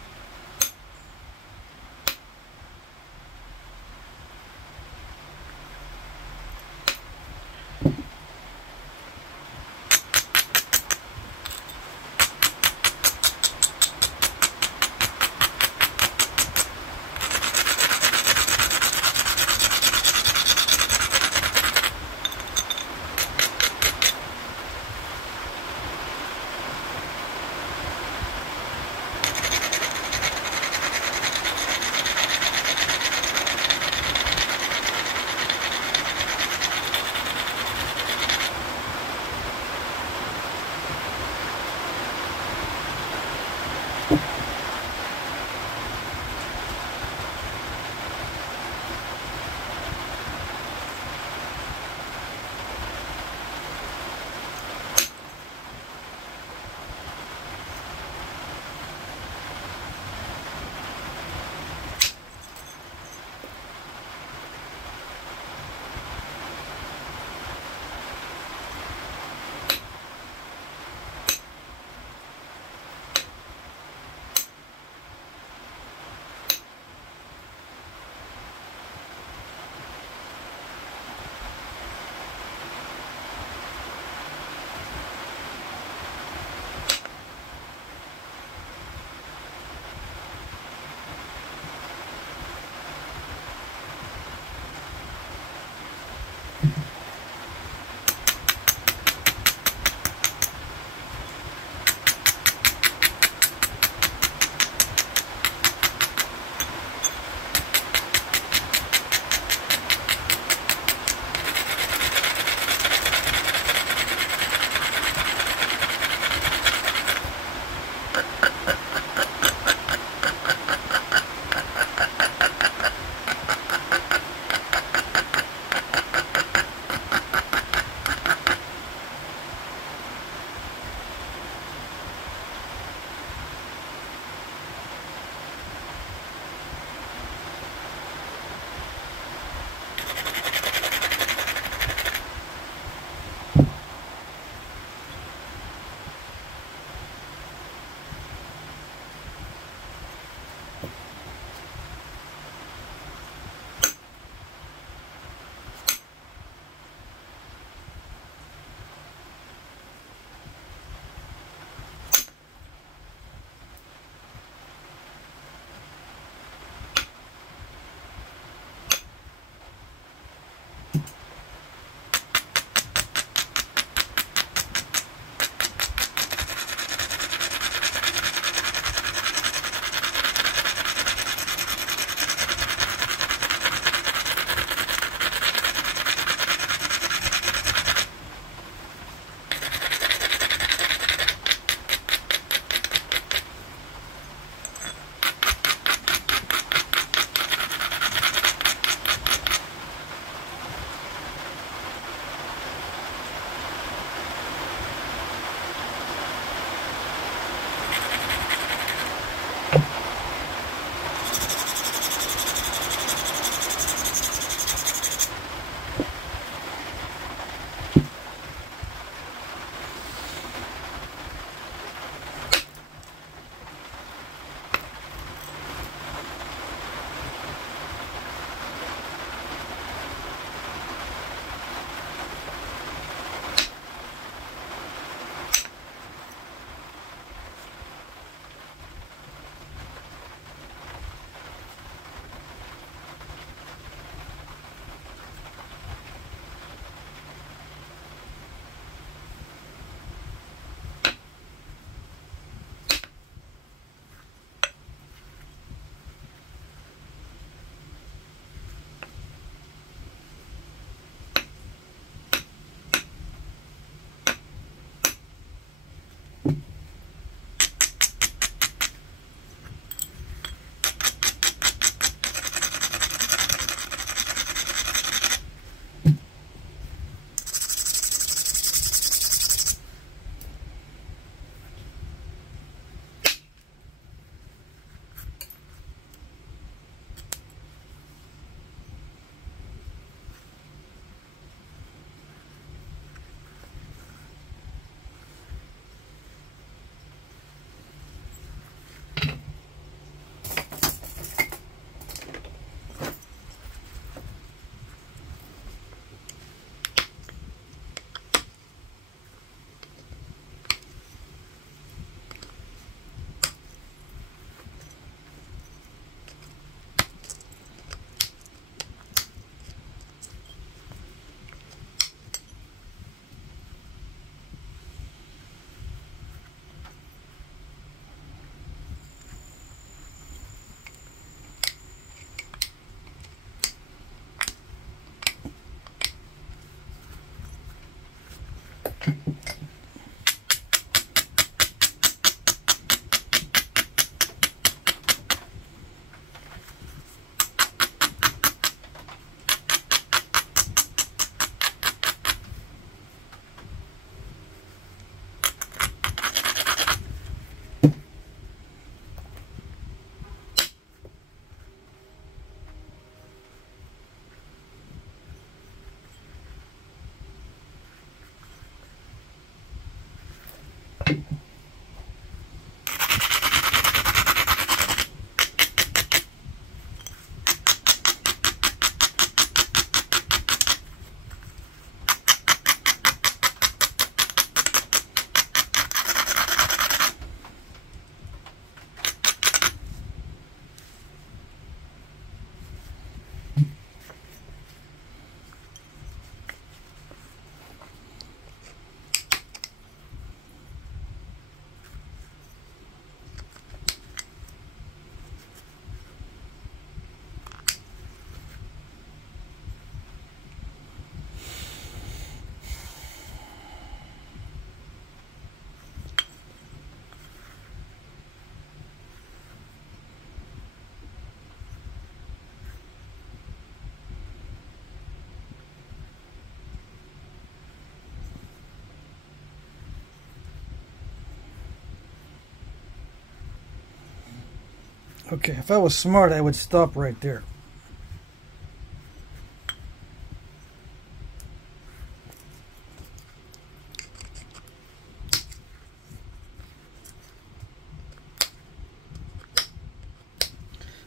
Okay, if I was smart, I would stop right there.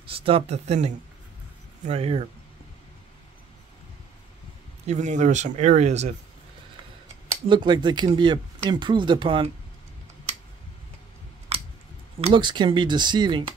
Stop the thinning right here. Even though there are some areas that look like they can be improved upon, looks can be deceiving.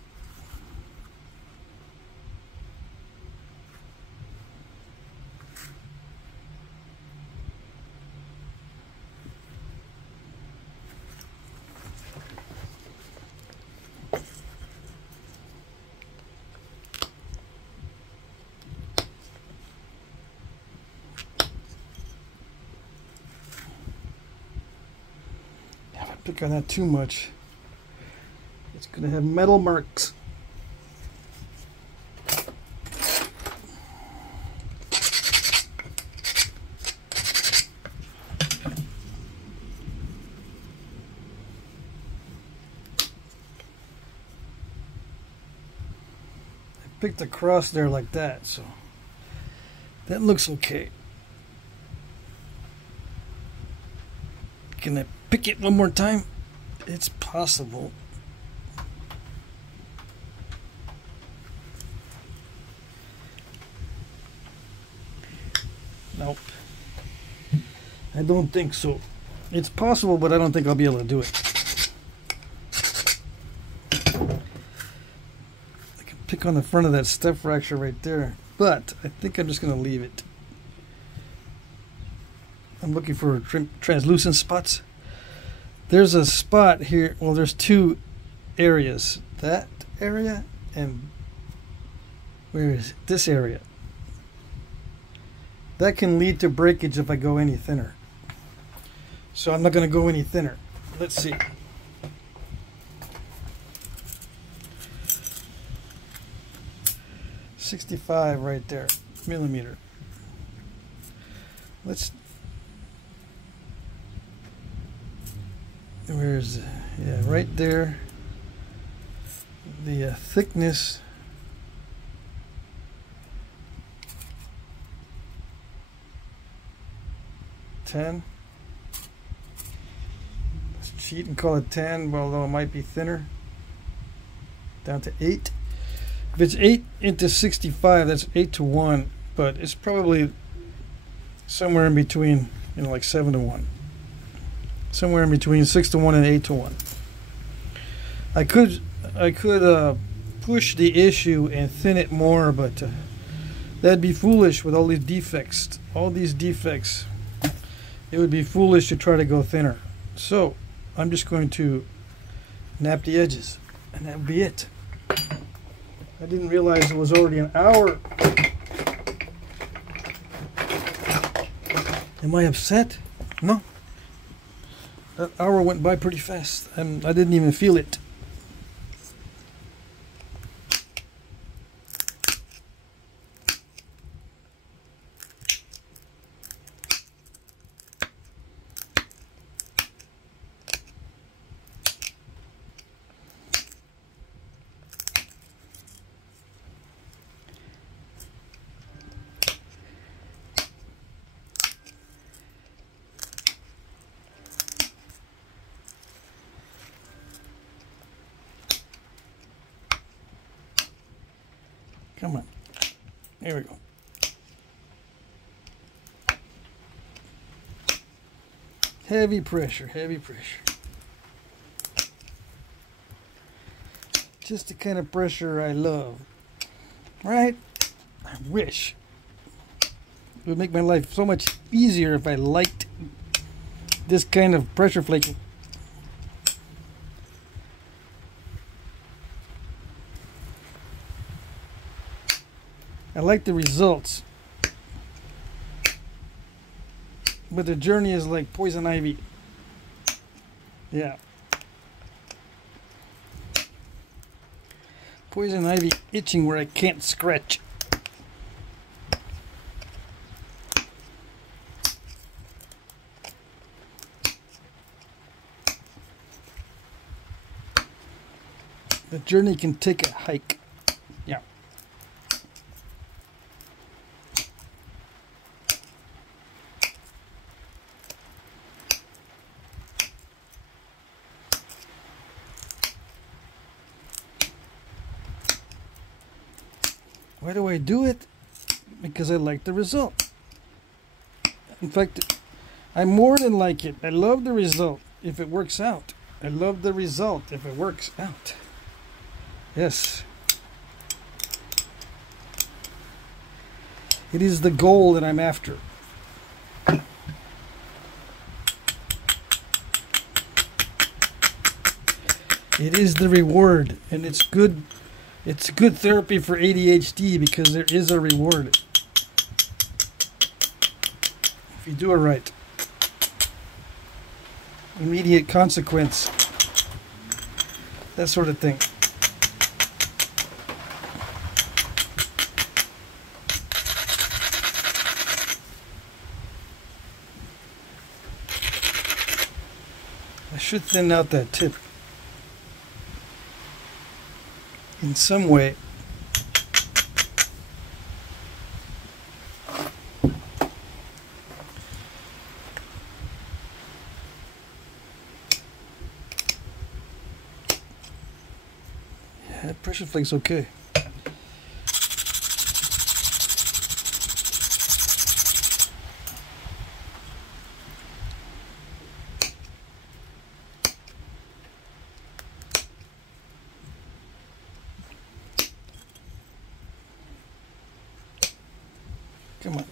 Pick on that too much, it's going to have metal marks. I picked across there like that, so that looks okay. Can I pick it one more time? It's possible. Nope. I don't think so. It's possible, but I don't think I'll be able to do it. I can pick on the front of that step fracture right there, but I think I'm just going to leave it. I'm looking for translucent spots. There's a spot here. Well, there's two areas. That area and where is it? This area. That can lead to breakage if I go any thinner. So I'm not going to go any thinner. Let's see. .65 right there, millimeter. Let's. Where's, yeah, right there. The thickness. .10. Let's cheat and call it 10, although it might be thinner. Down to 8. If it's 8 into 65, that's 8 to 1, but it's probably somewhere in between, you know, like 7 to 1. Somewhere in between 6 to 1 and 8 to 1. I could push the issue and thin it more, but that'd be foolish with all these defects. All these defects, it would be foolish to try to go thinner. So I'm just going to nap the edges, and that would be it. I didn't realize it was already an hour. Am I upset? No. That hour went by pretty fast, and I didn't even feel it. Come on. There we go. Heavy pressure, heavy pressure. Just the kind of pressure I love. Right? I wish. It would make my life so much easier if I liked this kind of pressure flaking. I like the results, but the journey is like poison ivy. Yeah. Poison ivy itching where I can't scratch. The journey can take a hike. Yeah. Why do I do it? Because I like the result. In fact, I more than like it. I love the result if it works out. I love the result if it works out. Yes. It is the goal that I'm after. It is the reward, and it's good. It's good therapy for ADHD because there is a reward if you do it right. Immediate consequence. That sort of thing. I should thin out that tip in some way. Yeah, pressure flake's okay. Come on.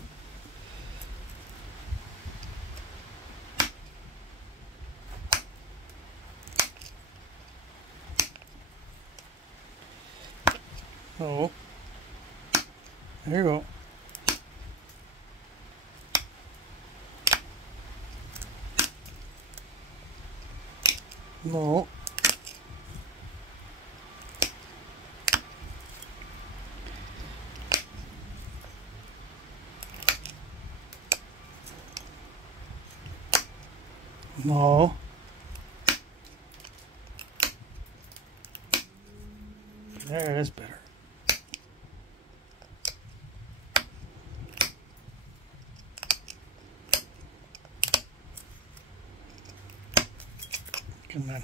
Oh. There you go. No. No. There, that's better. Come on.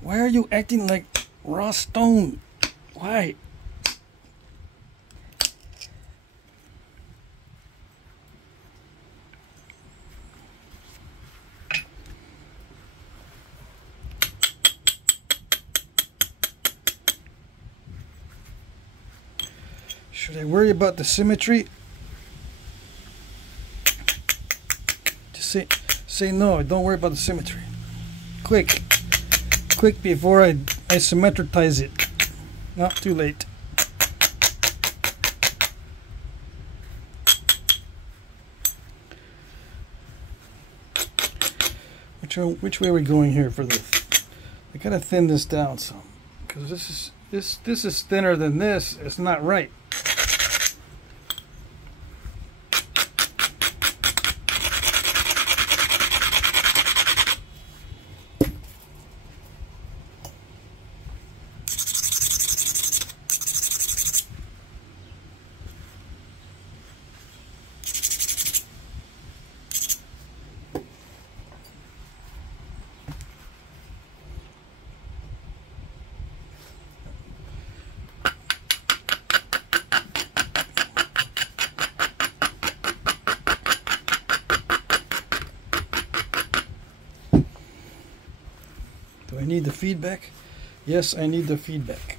Why are you acting like raw stone? Why? Should I worry about the symmetry? Just say no, don't worry about the symmetry. Quick before I symmetritize it. Not too late. Which way are we going here for this? I gotta thin this down some, because this is thinner than this. It's not right. Do I need the feedback? Yes, I need the feedback.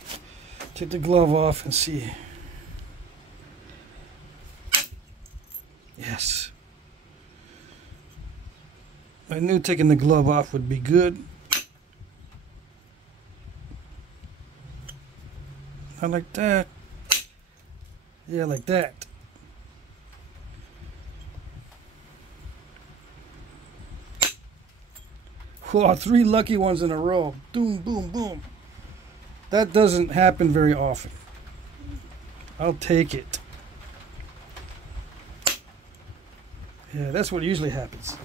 Take the glove off and see. Yes. I knew taking the glove off would be good. Not like that. Yeah, like that. Whoa, 3 lucky ones in a row. Boom, boom, boom. That doesn't happen very often. I'll take it. Yeah, that's what usually happens.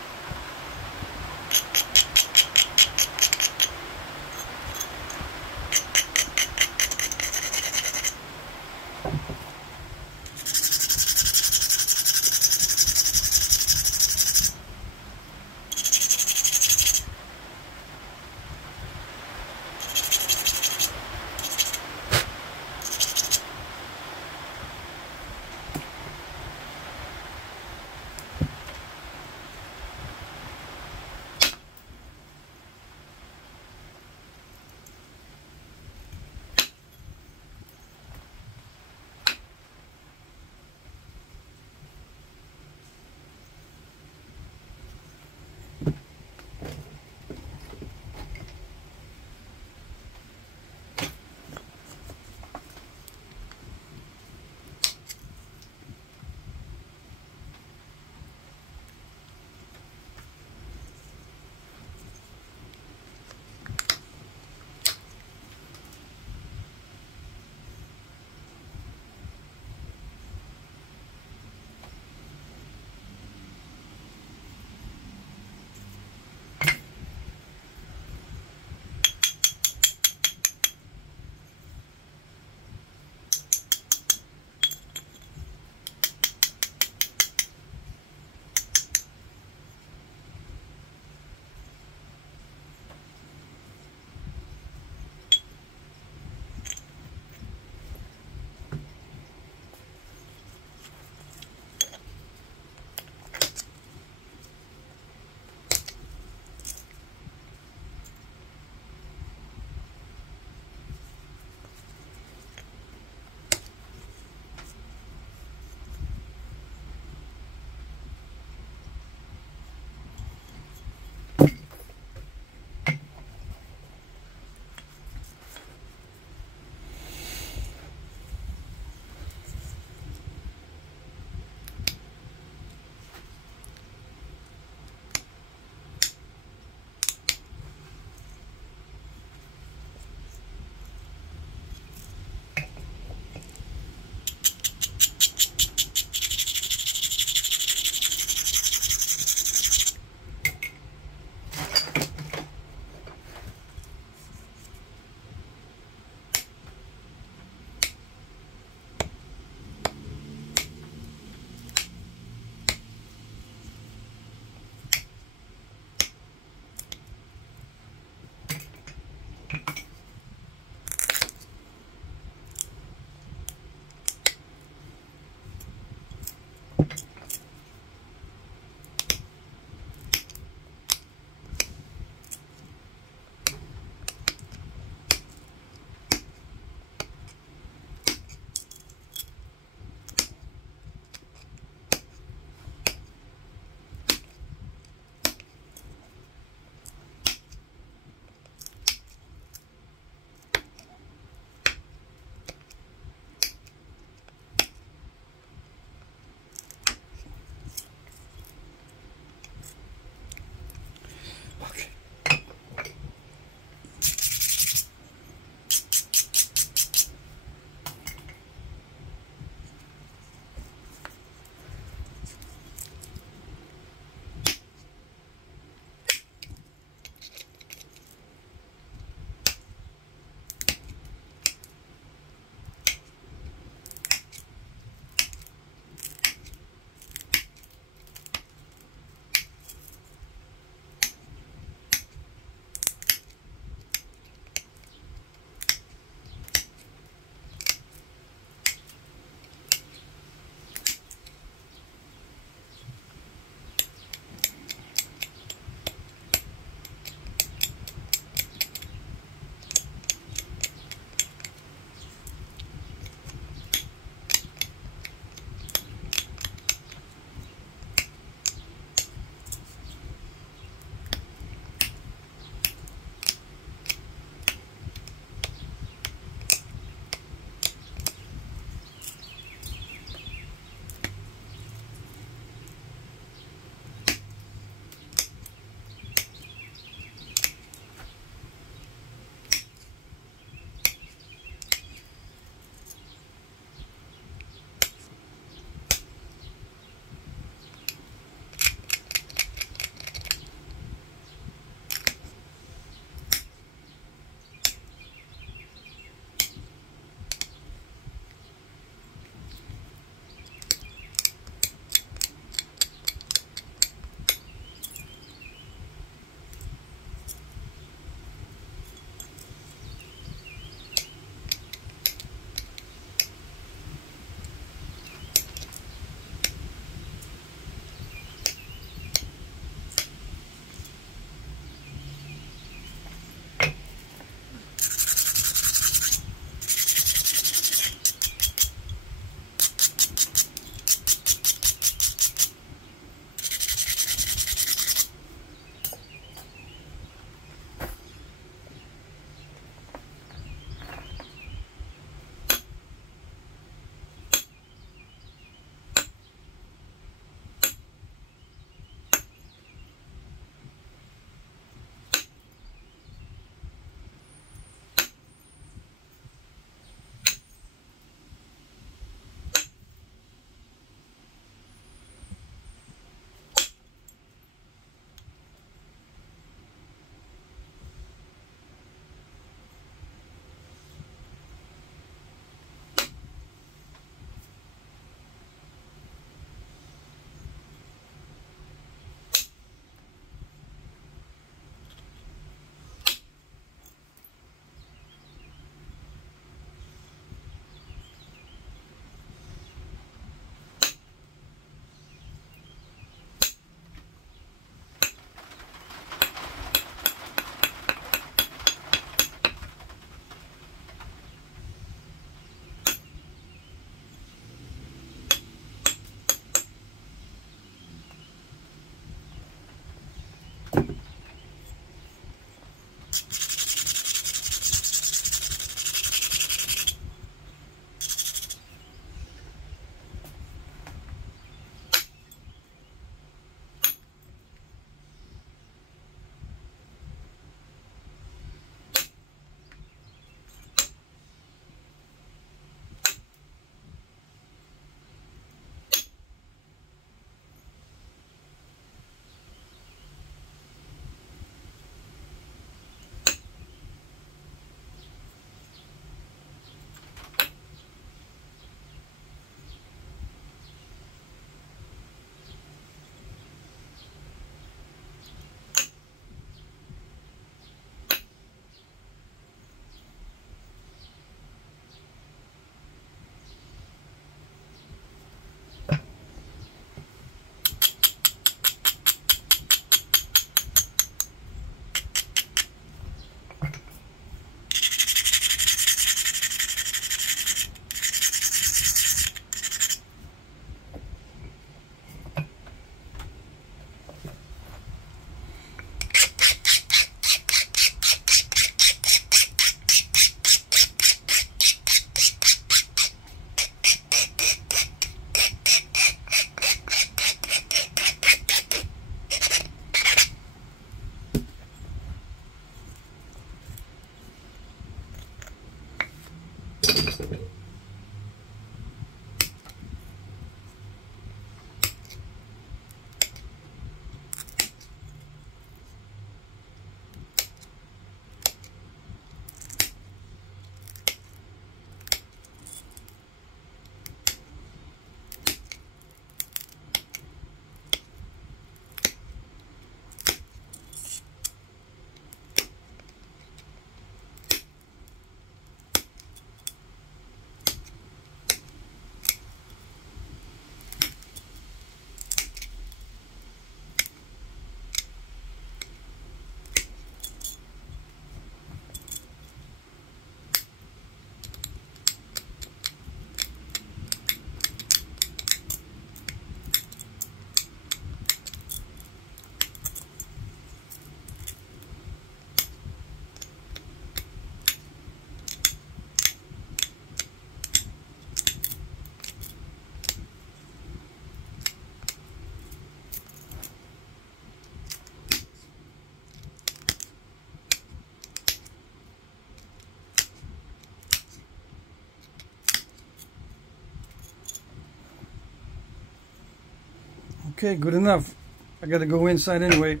Okay, good enough. I gotta go inside anyway.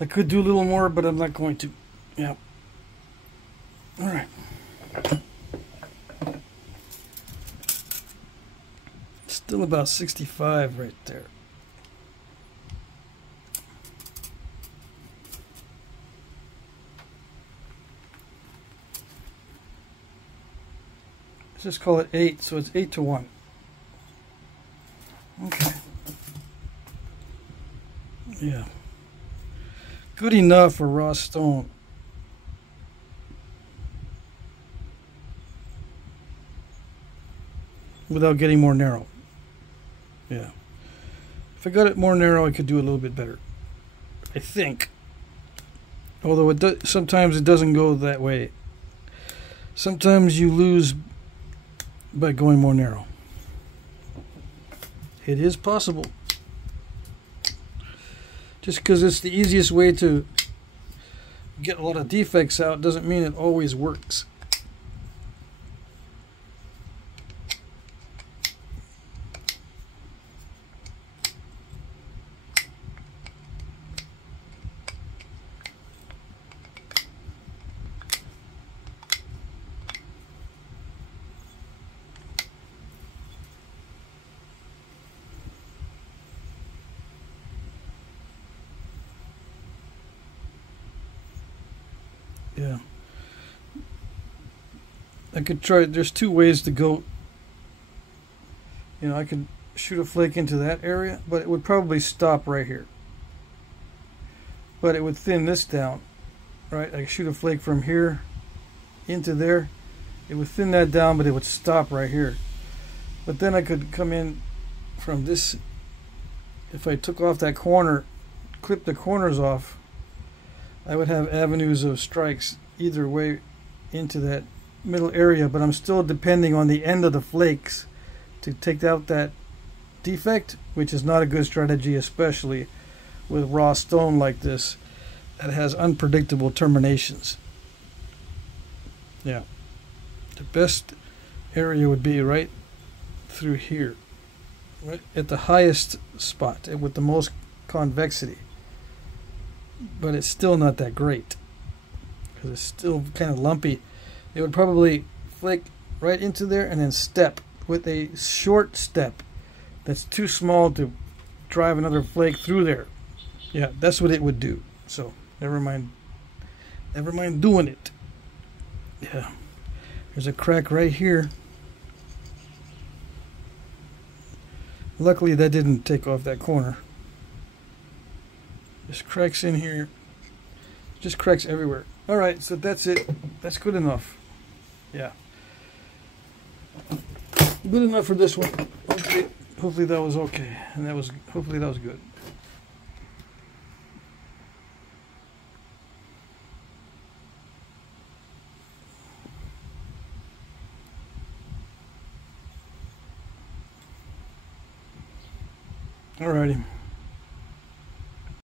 I could do a little more, but I'm not going to. Yeah. Alright. Still about 65 right there. Let's just call it 8, so it's 8 to 1. Okay. Yeah. Good enough for raw stone. Without getting more narrow. Yeah. If I got it more narrow, I could do a little bit better. I think. Although sometimes it doesn't go that way. Sometimes you lose by going more narrow. It is possible. Just because it's the easiest way to get a lot of defects out doesn't mean it always works. Yeah. I could try, there's two ways to go. You know, I could shoot a flake into that area, but it would probably stop right here. But it would thin this down, right? I could shoot a flake from here into there. It would thin that down, but it would stop right here. But then I could come in from this, if I took off that corner, clip the corners off, I would have avenues of strikes either way into that middle area, but I'm still depending on the end of the flakes to take out that defect, which is not a good strategy, especially with raw stone like this that has unpredictable terminations. Yeah. The best area would be right through here, right at the highest spot with the most convexity. But it's still not that great because it's still kind of lumpy. It would probably flake right into there and then step with a short step that's too small to drive another flake through there. Yeah, that's what it would do. So never mind doing it. Yeah, there's a crack right here. Luckily that didn't take off that corner. Just cracks in here. Just cracks everywhere. Alright, so that's it. That's good enough. Yeah. Good enough for this one. Okay. Hopefully that was okay. And hopefully that was good. Alrighty.